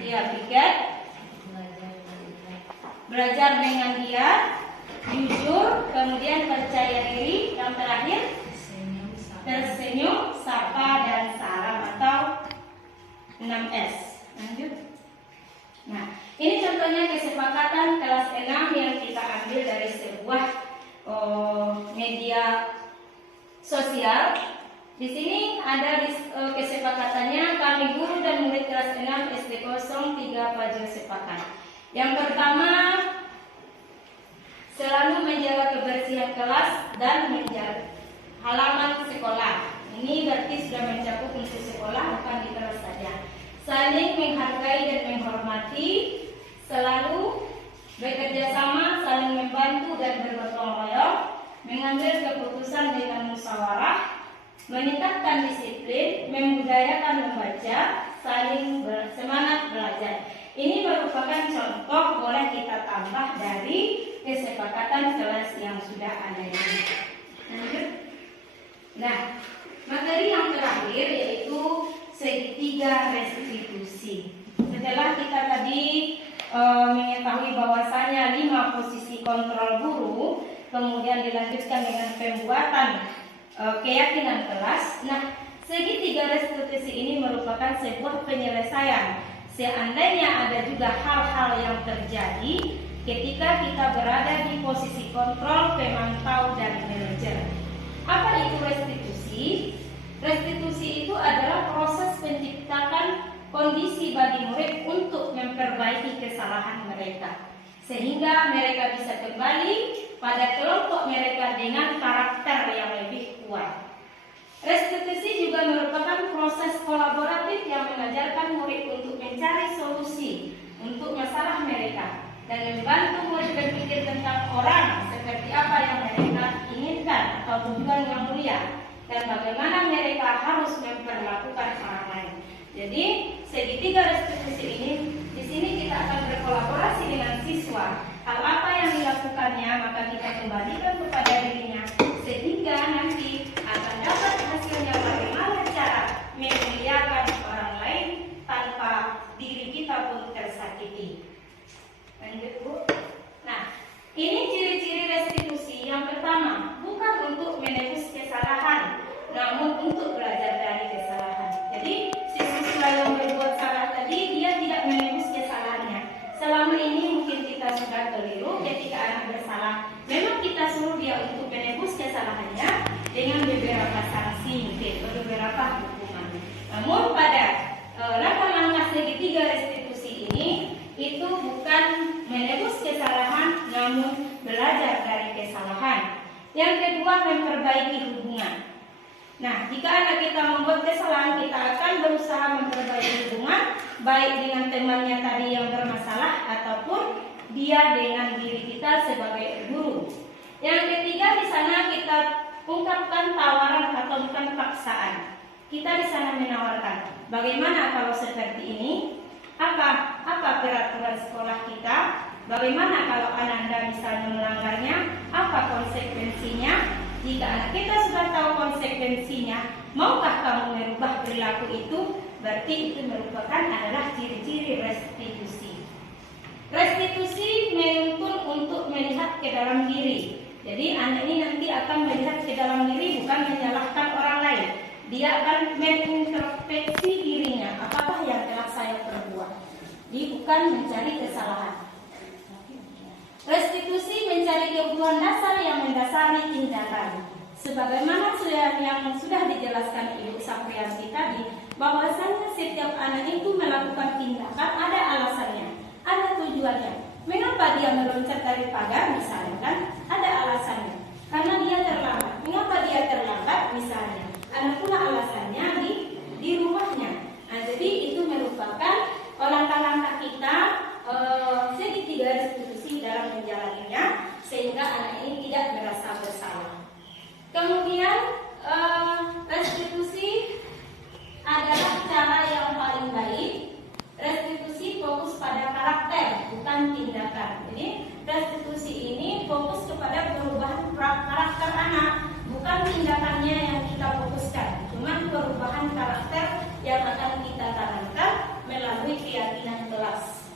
piket, belajar dengan giat, jujur, kemudian percaya diri, yang terakhir tersenyum, sapa dan salam atau 6S. Lanjut. Nah, ini contohnya kesepakatan kelas 6 yang kita ambil dari sebuah media sosial. Di sini ada kesepakatannya, kami guru dan murid kelas 6 SD 03 Pajo sepakat. Yang pertama, selalu menjaga kebersihan kelas dan menjaga halaman sekolah. Ini berarti sudah mencakup untuk sekolah, bukan di kelas saja. Saling menghargai dan menghormati, selalu bekerja sama, saling membantu dan bergotong royong, mengambil keputusan dengan musyawarah, meningkatkan disiplin, membudayakan membaca, saling bersemangat belajar. Ini merupakan contoh, boleh kita tambah dari kesepakatan kelas yang sudah ada ini. Lanjut. Nah, materi yang terakhir yaitu segitiga restitusi. Setelah kita tadi mengetahui bahwasanya 5 posisi kontrol guru, kemudian dilanjutkan dengan pembuatan keyakinan kelas. Nah, segitiga restitusi ini merupakan sebuah penyelesaian seandainya ada juga hal-hal yang terjadi ketika kita berada di posisi kontrol, pemantau, dan manajer. Apa itu restitusi? Restitusi itu adalah proses penciptakan kondisi bagi murid untuk memperbaiki kesalahan mereka, sehingga mereka bisa kembali pada kelompok mereka dengan karakter yang lebih kuat. Restitusi juga merupakan proses kolaboratif yang mengajarkan murid untuk mencari solusi untuk masalah mereka dan membantu murid berpikir tentang orang seperti apa yang mereka inginkan atau tujuan yang mulia dan bagaimana mereka harus memperlakukan orang lain. Jadi segitiga restitusi ini, di sini kita akan berkolaborasi dengan siswa. Hal apa yang dilakukannya maka kita kembalikan kepada dirinya sehingga nanti akan dapat hasilnya bagaimana cara memuliakan orang lain tanpa diri kita pun tersakiti. Lanjut, Bu. Nah, ini ciri-ciri restitusi. Yang pertama, bukan untuk menebus kesalahan, namun untuk belajar dari kesalahan. Jadi si siswa yang berbuat salah tadi, dia tidak menebus kesalahannya. Selama ini mungkin kita sudah keliru ketika anak bersalah. Memang kita suruh dia untuk menebus kesalahannya dengan beberapa sanksi, beberapa hukuman. Namun pada langkah-langkah segitiga restitusi ini, itu bukan menebus kesalahan, namun belajar dari kesalahan. Yang kedua, memperbaiki hubungan. Nah, jika anak kita membuat kesalahan, kita akan berusaha memperbaiki hubungan baik dengan temannya tadi yang bermasalah ataupun dia dengan diri kita sebagai guru. Yang ketiga, di sana kita ungkapkan tawaran atau bukan paksaan. Kita di sana menawarkan, bagaimana kalau seperti ini? Apa peraturan sekolah kita? Bagaimana kalau Ananda misalnya melanggarnya? Apa konsekuensinya? Jika anak kita sudah tahu konsekuensinya, maukah kamu merubah perilaku itu? Berarti itu merupakan adalah ciri-ciri restitusi. Restitusi menuntun untuk melihat ke dalam diri. Jadi anak ini nanti dia akan melihat ke dalam diri, bukan menyalahkan orang lain. Dia akan mengintrospeksi dirinya, apakah yang telah saya perbuat. Dia bukan mencari kesalahan. Restitusi mencari kebutuhan dasar yang mendasari tindakan. Sebagaimana yang sudah dijelaskan Ibu Saprianti tadi, bahwasanya setiap anak itu melakukan tindakan ada alasannya, ada tujuannya. Mengapa dia meloncat dari pagar misalnya, kan? Ada alasannya. Karena dia terlambat. Mengapa dia terlambat misalnya? Ada pula alasannya di rumahnya. Nah, jadi itu merupakan langkah-langkah kita segitiga restitusi dalam menjalaninya, sehingga anak ini tidak merasa bersalah. Kemudian restitusi adalah cara yang paling baik. Restitusi fokus pada karakter, bukan tindakan. Jadi restitusi ini fokus kepada perubahan karakter anak, bukan tindakannya yang kita fokuskan, cuma perubahan karakter yang akan kita tanamkan melalui keyakinan kelas.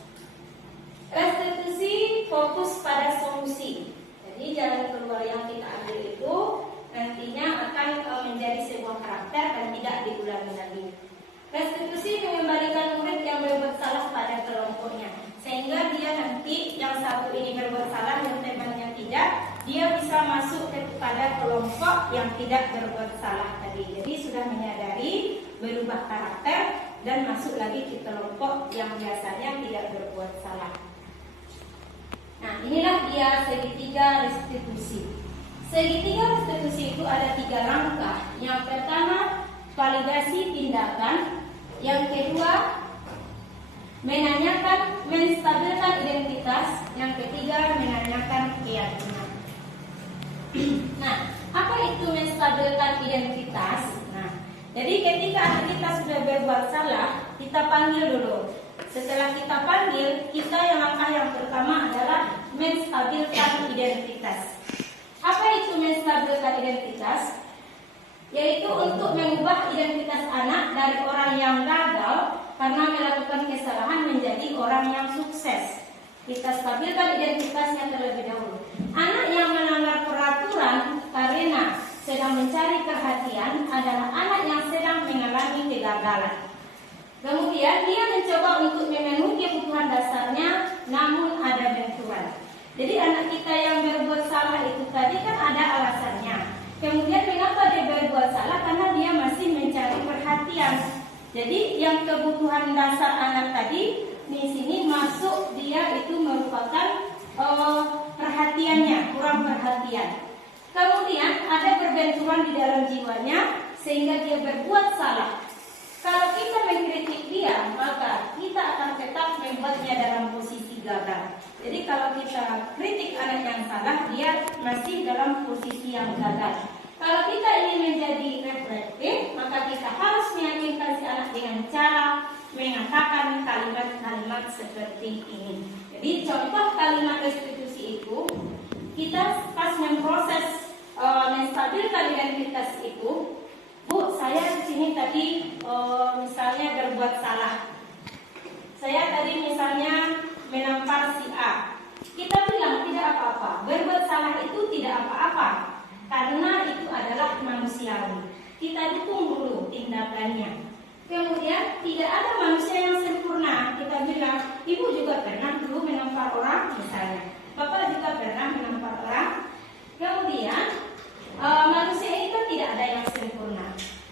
Restitusi fokus pada solusi. Jadi jalan keluar yang kita ambil itu nantinya akan menjadi sebuah karakter dan tidak diulangi lagi. Restitusi mengembalikan murid yang berbuat salah pada kelompoknya, sehingga dia nanti yang satu ini berbuat salah dan temannya tidak, dia bisa masuk kepada kelompok yang tidak berbuat salah tadi. Jadi sudah menyadari, berubah karakter dan masuk lagi ke kelompok yang biasanya tidak berbuat salah. Nah, inilah dia segitiga restitusi. Segitiga restitusi itu ada 3 langkah. Yang pertama, validasi tindakan. Yang kedua, menanyakan, menstabilkan identitas. Yang ketiga, menanyakan keyakinan. Nah, apa itu menstabilkan identitas? Nah, jadi ketika anak kita sudah berbuat salah, kita panggil dulu. Setelah kita panggil, kita yang langkah yang pertama adalah menstabilkan identitas. Apa itu menstabilkan identitas? Yaitu untuk mengubah identitas anak dari orang yang gagal karena melakukan kesalahan menjadi orang yang sukses. Kita stabilkan identitasnya terlebih dahulu. Anak yang melanggar peraturan karena sedang mencari perhatian adalah anak yang sedang mengalami kegagalan. Kemudian dia mencoba untuk memenuhi kebutuhan dasarnya, namun ada benturan. Jadi anak kita yang berbuat salah itu tadi kan ada alasannya. Kemudian mengapa dia berbuat salah? Karena dia masih mencari perhatian. Jadi yang kebutuhan dasar anak tadi di sini masuk, dia itu merupakan perhatiannya, kurang perhatian. Kemudian ada perbenturan di dalam jiwanya sehingga dia berbuat salah. Kalau kita mengkritik dia, maka kita akan tetap membuatnya dalam posisi gagal. Jadi kalau kita kritik anak yang salah, dia masih dalam posisi yang gagal. Kalau kita ingin menjadi reflektif, maka kita harus meyakinkan si anak dengan cara mengatakan kalimat-kalimat seperti ini. Jadi contoh kalimat restitusi itu, kita pas memproses menstabilkan identitas itu, Bu, saya di sini tadi misalnya berbuat salah. Saya tadi misalnya menampar si A. Kita bilang tidak apa-apa. Berbuat salah itu tidak apa-apa, karena itu adalah manusiawi. Kita dukung dulu tindakannya. Kemudian tidak ada manusia yang sempurna. Kita bilang, Ibu juga pernah dulu menampar orang misalnya. Bapak juga pernah menampar orang. Kemudian manusia ini kan tidak ada yang sempurna.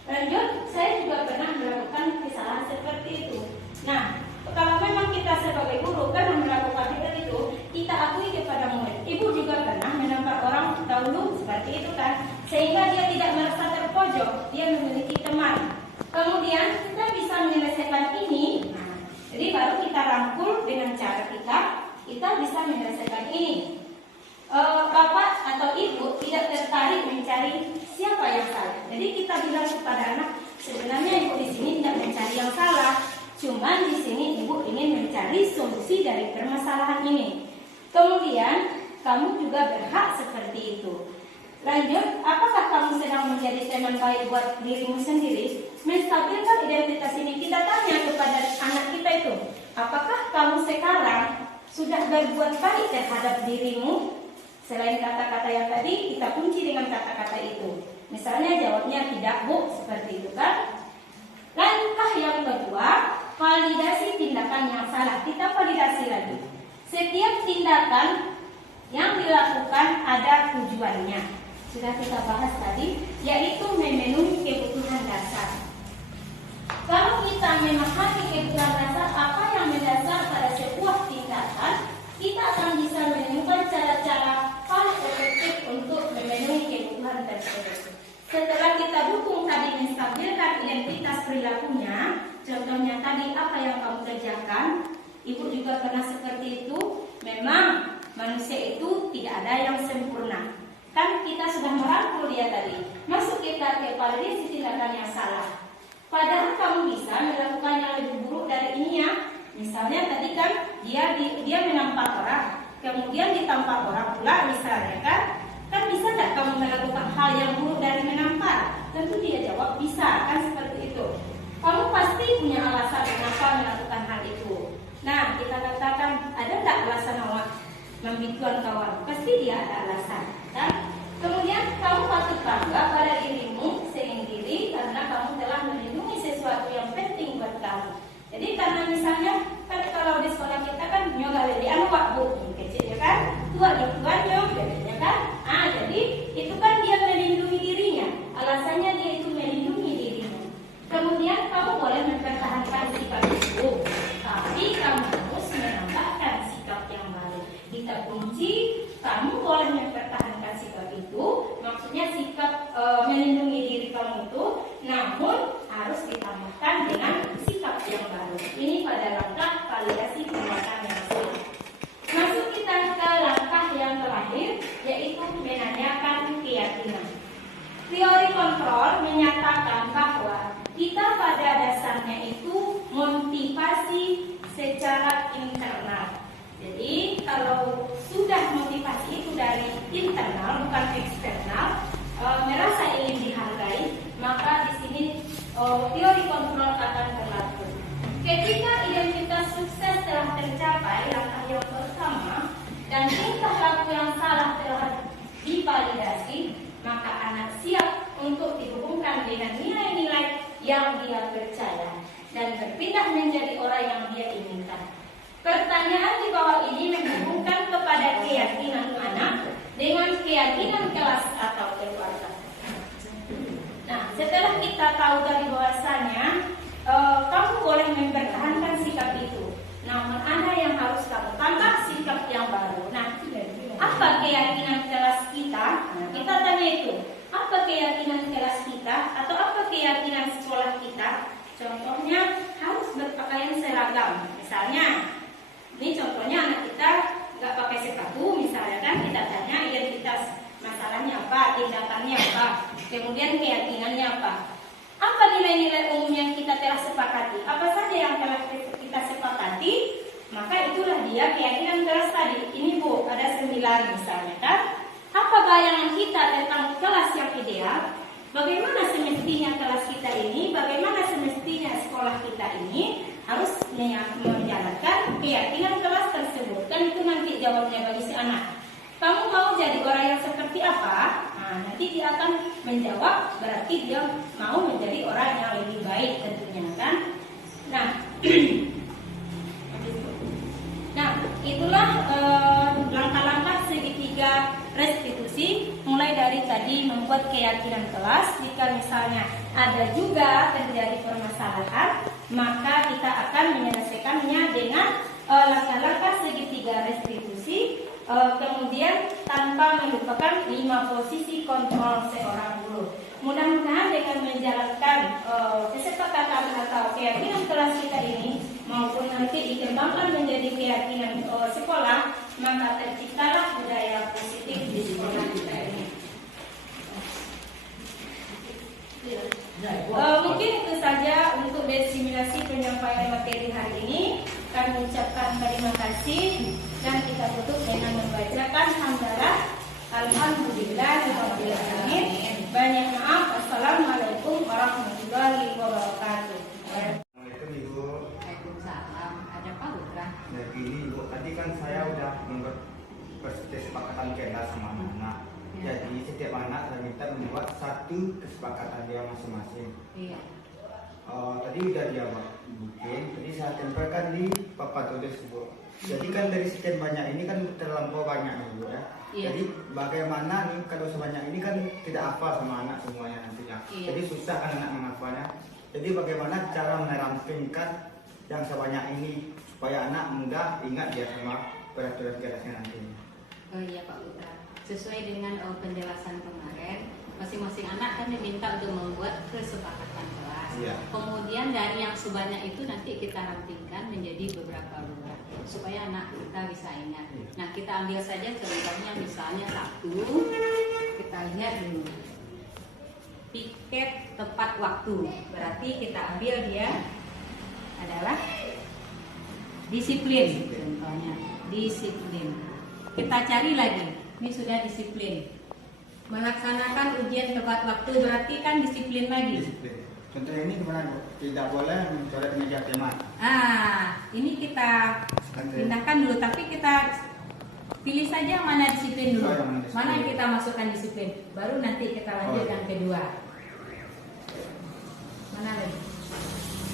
Lanjut, saya juga pernah melakukan kesalahan seperti itu. Nah, kalau memang kita sebagai guru kan melakukan itu, kita akui kepada murid. Ibu juga pernah menampar orang dahulu seperti itu kan, sehingga dia tidak merasa terpojok, dia memiliki teman. Kemudian kita bisa menyelesaikan ini. Nah, jadi baru kita rangkul dengan cara kita bisa menyelesaikan ini. Bapak atau ibu tidak tertarik mencari siapa yang salah. Jadi kita bilang kepada anak, sebenarnya ibu di sini tidak mencari yang salah, cuman di sini ibu ingin mencari solusi dari permasalahan ini. Kemudian kamu juga berhak seperti itu. Lanjut, apakah kamu sedang menjadi teman baik buat dirimu sendiri? Menstabilkan identitas ini, kita tanya kepada anak kita itu, apakah kamu sekarang sudah berbuat baik terhadap dirimu? Selain kata-kata yang tadi, kita kunci dengan kata-kata itu. Misalnya jawabnya tidak, Bu, seperti itu kan. Langkah yang kedua, validasi tindakan yang salah. Kita validasi lagi. Setiap tindakan yang dilakukan ada tujuannya. Sudah kita bahas tadi, yaitu memenuhi kebutuhan dasar. Kalau kita memahami kebutuhan dasar, apa yang mendasar pada sebuah tindakan, kita akan bisa menemukan cara-cara paling efektif untuk memenuhi kebutuhan tersebut. Setelah kita dukung tadi menstabilkan identitas perilakunya, contohnya tadi apa yang kamu kerjakan, Ibu juga pernah seperti itu. Memang manusia itu tidak ada yang sempurna. Kan kita sudah merangkul dia tadi. Masuk kita ke validasi tindakan yang salah. Padahal kamu bisa melakukan yang lebih buruk dari ini ya. Misalnya tadi kan dia menampak orang, kemudian ditampak orang pula misalnya kan. Kan bisa tidak kamu melakukan hal yang buruk dari menampar? Tentu dia jawab bisa, kan seperti itu. Kamu pasti punya alasan kenapa melakukan hal itu. Nah, kita katakan ada tidak alasan awak membituan kawan? Pasti dia ada alasan, kan? Kemudian kamu patut bangga pada dirimu sendiri karena kamu telah melindungi sesuatu yang penting buat kamu. Jadi karena misalnya kan kalau di sekolah kita kan nyoga lele anu wak Bu, kecil ya kan? Tua di tuanya, bedanya kan? Jadi itu kan dia melindungi dirinya. Alasannya dia itu melindungi dirinya. Kemudian kamu boleh mempertahankan sikap itu, tapi kamu harus menambahkan sikap yang baru. Kita kunci, kamu boleh mempertahankan sikap itu, maksudnya sikap melindungi diri kamu itu, namun harus ditambahkan dengan sikap yang baru. Ini pada langkah validasi tindakan yang salah. Masuk kita ke langkah yang terakhir, yaitu menanyakan keyakinan. Teori kontrol menyatakan bahwa kita pada dasarnya itu motivasi secara internal. Jadi kalau sudah motivasi itu dari internal bukan eksternal, merasa ingin dihargai, maka di sini teori kontrol akan berlaku. Ketika identitas sukses telah tercapai, langkah yang pertama, dan tingkah laku yang salah telah divalidasi, maka anak siap untuk dihubungkan dengan nilai-nilai yang dia percaya dan berpindah menjadi orang yang dia inginkan. Pertanyaan di bawah ini menghubungkan kepada keyakinan anak dengan keyakinan kelas atau keluarga. Nah, setelah kita tahu dari bahwasanya kamu boleh mempertahankan sikap itu, namun ada yang harus kamu tambah sikap yang baru. Nah, apa keyakinan kelas kita? Kita tanya itu. Apa keyakinan kelas kita atau apa keyakinan sekolah kita? Contohnya harus berpakaian seragam. Misalnya, ini contohnya anak kita nggak pakai sepatu, misalnya kan kita tanya identitas masalahnya apa, tindakannya apa, kemudian keyakinannya apa. Apa nilai-nilai umum yang kita telah sepakati? Apa saja yang telah kita sepakati? Maka itulah dia keyakinan kelas tadi. Ini Bu, ada 9 misalnya kan. Apa bayangan kita tentang kelas yang ideal? Bagaimana semestinya kelas kita ini? Bagaimana semestinya sekolah kita ini harus menjalankan keyakinan kelas tersebut? Kan itu nanti jawabnya bagi si anak. Kamu mau jadi orang yang seperti apa? Nah, nanti dia akan menjawab, berarti dia mau menjadi orang yang lebih baik tentunya kan. Nah, itulah langkah-langkah segitiga restitusi, mulai dari tadi membuat keyakinan kelas. Jika misalnya ada juga terjadi permasalahan, maka kita akan menyelesaikannya dengan langkah-langkah segitiga restitusi. Kemudian tanpa melupakan 5 posisi kontrol seorang guru. Mudah-mudahan dengan menjalankan kesepakatan atau keyakinan kelas kita ini maupun nanti dikembangkan menjadi keyakinan sekolah, maka terciptalah budaya positif di sekolah kita ini. Mungkin itu saja untuk disimulasi penyampaian materi hari ini. Kami ucapkan terima kasih dan kita tutup dengan membacakan hamdalah. Alhamdulillahirobbilalamin. Banyak maaf. Assalamualaikum warahmatullahi wabarakatuh. Assalamualaikum Ibu. Waalaikumsalam. Ada Pak Putra. Jadi Ibu, tadi kan saya udah membuat kesepakatan kelas sama anak-anak. Ya. Jadi setiap anak saya minta membuat satu kesepakatan dia masing-masing. Iya. Tadi udah dia bikin, jadi saya tempelkan di papan tulis Bu. Jadi kan dari sekian banyak ini kan terlampau banyak Bu ya. Iya. Jadi bagaimana nih kalau sebanyak ini kan tidak hafal sama anak semuanya nantinya. Iya. Jadi susah kan anak menghafalnya. Jadi bagaimana cara merampingkan yang sebanyak ini supaya anak mudah ingat dia sama peraturan kelasnya nantinya. Oh iya Pak Putra. Sesuai dengan penjelasan kemarin, masing-masing anak kan diminta untuk membuat kesepakatan kelas. Iya. Kemudian dari yang sebanyak itu nanti kita rampingkan menjadi beberapa buah supaya anak kita bisa ingat. Iya. Nah kita ambil saja contohnya misalnya satu, kita lihat dulu. Piket tepat waktu, berarti kita ambil dia adalah disiplin. Contohnya disiplin. Kita cari lagi. Ini sudah disiplin. Melaksanakan ujian tepat waktu berarti kan disiplin lagi. Disiplin. Contohnya ini gimana Bu? Tidak boleh mencoret meja tema. Ini kita pindahkan dulu, tapi kita pilih saja mana disiplin dulu. Oh, yang mana disiplin. Mana yang kita masukkan disiplin. Baru nanti kita lanjut Oh, yang kedua. Mana lagi?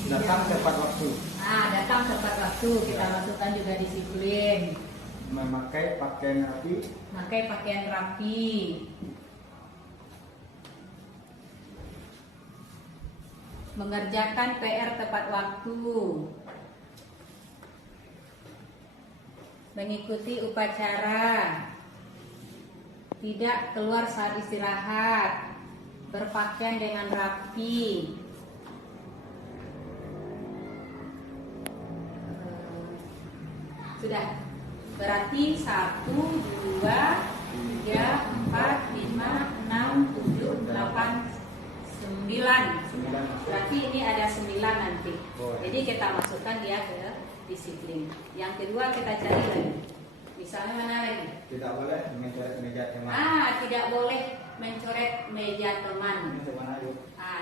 Datang tepat waktu. Datang tepat waktu. Kita masukkan juga disiplin. Memakai pakaian rapi. Pakai pakaian rapi. Mengerjakan PR tepat waktu. Mengikuti upacara. Tidak keluar saat istirahat. Berpakaian dengan rapi. Sudah. Berarti 1, 2, 3, 4, 5, 6, 7, 8, 9. Berarti ini ada 9 nanti. Jadi kita masukkan dia ke disiplin. Yang kedua kita cari lagi. Misalnya mana lagi? Tidak boleh mencoret meja tema. Tidak boleh mencoret meja teman. Ini mana yuk?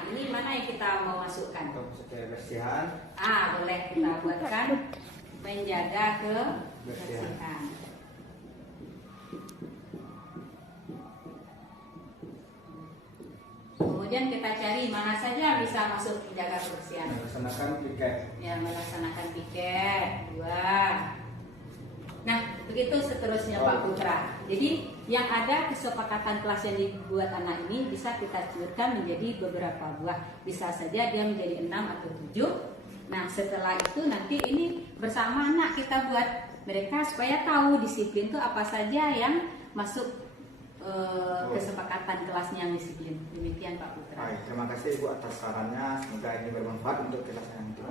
Ini mana yang kita mau masukkan? Untuk kebersihan. Boleh kita buatkan menjaga kebersihan. Kemudian kita cari mana saja bisa masuk menjaga kebersihan. Melaksanakan piket. Ya, melaksanakan piket 2. Nah, begitu seterusnya Pak Putra. Jadi yang ada kesepakatan kelas yang dibuat anak ini bisa kita cuirkan menjadi beberapa buah. Bisa saja dia menjadi 6 atau 7. Nah setelah itu nanti ini bersama anak kita buat mereka supaya tahu disiplin itu apa saja yang masuk kesepakatan kelasnya yang disiplin. Demikian Pak Putra. Baik, terima kasih Ibu atas sarannya. Semoga ini bermanfaat untuk kelas nanti.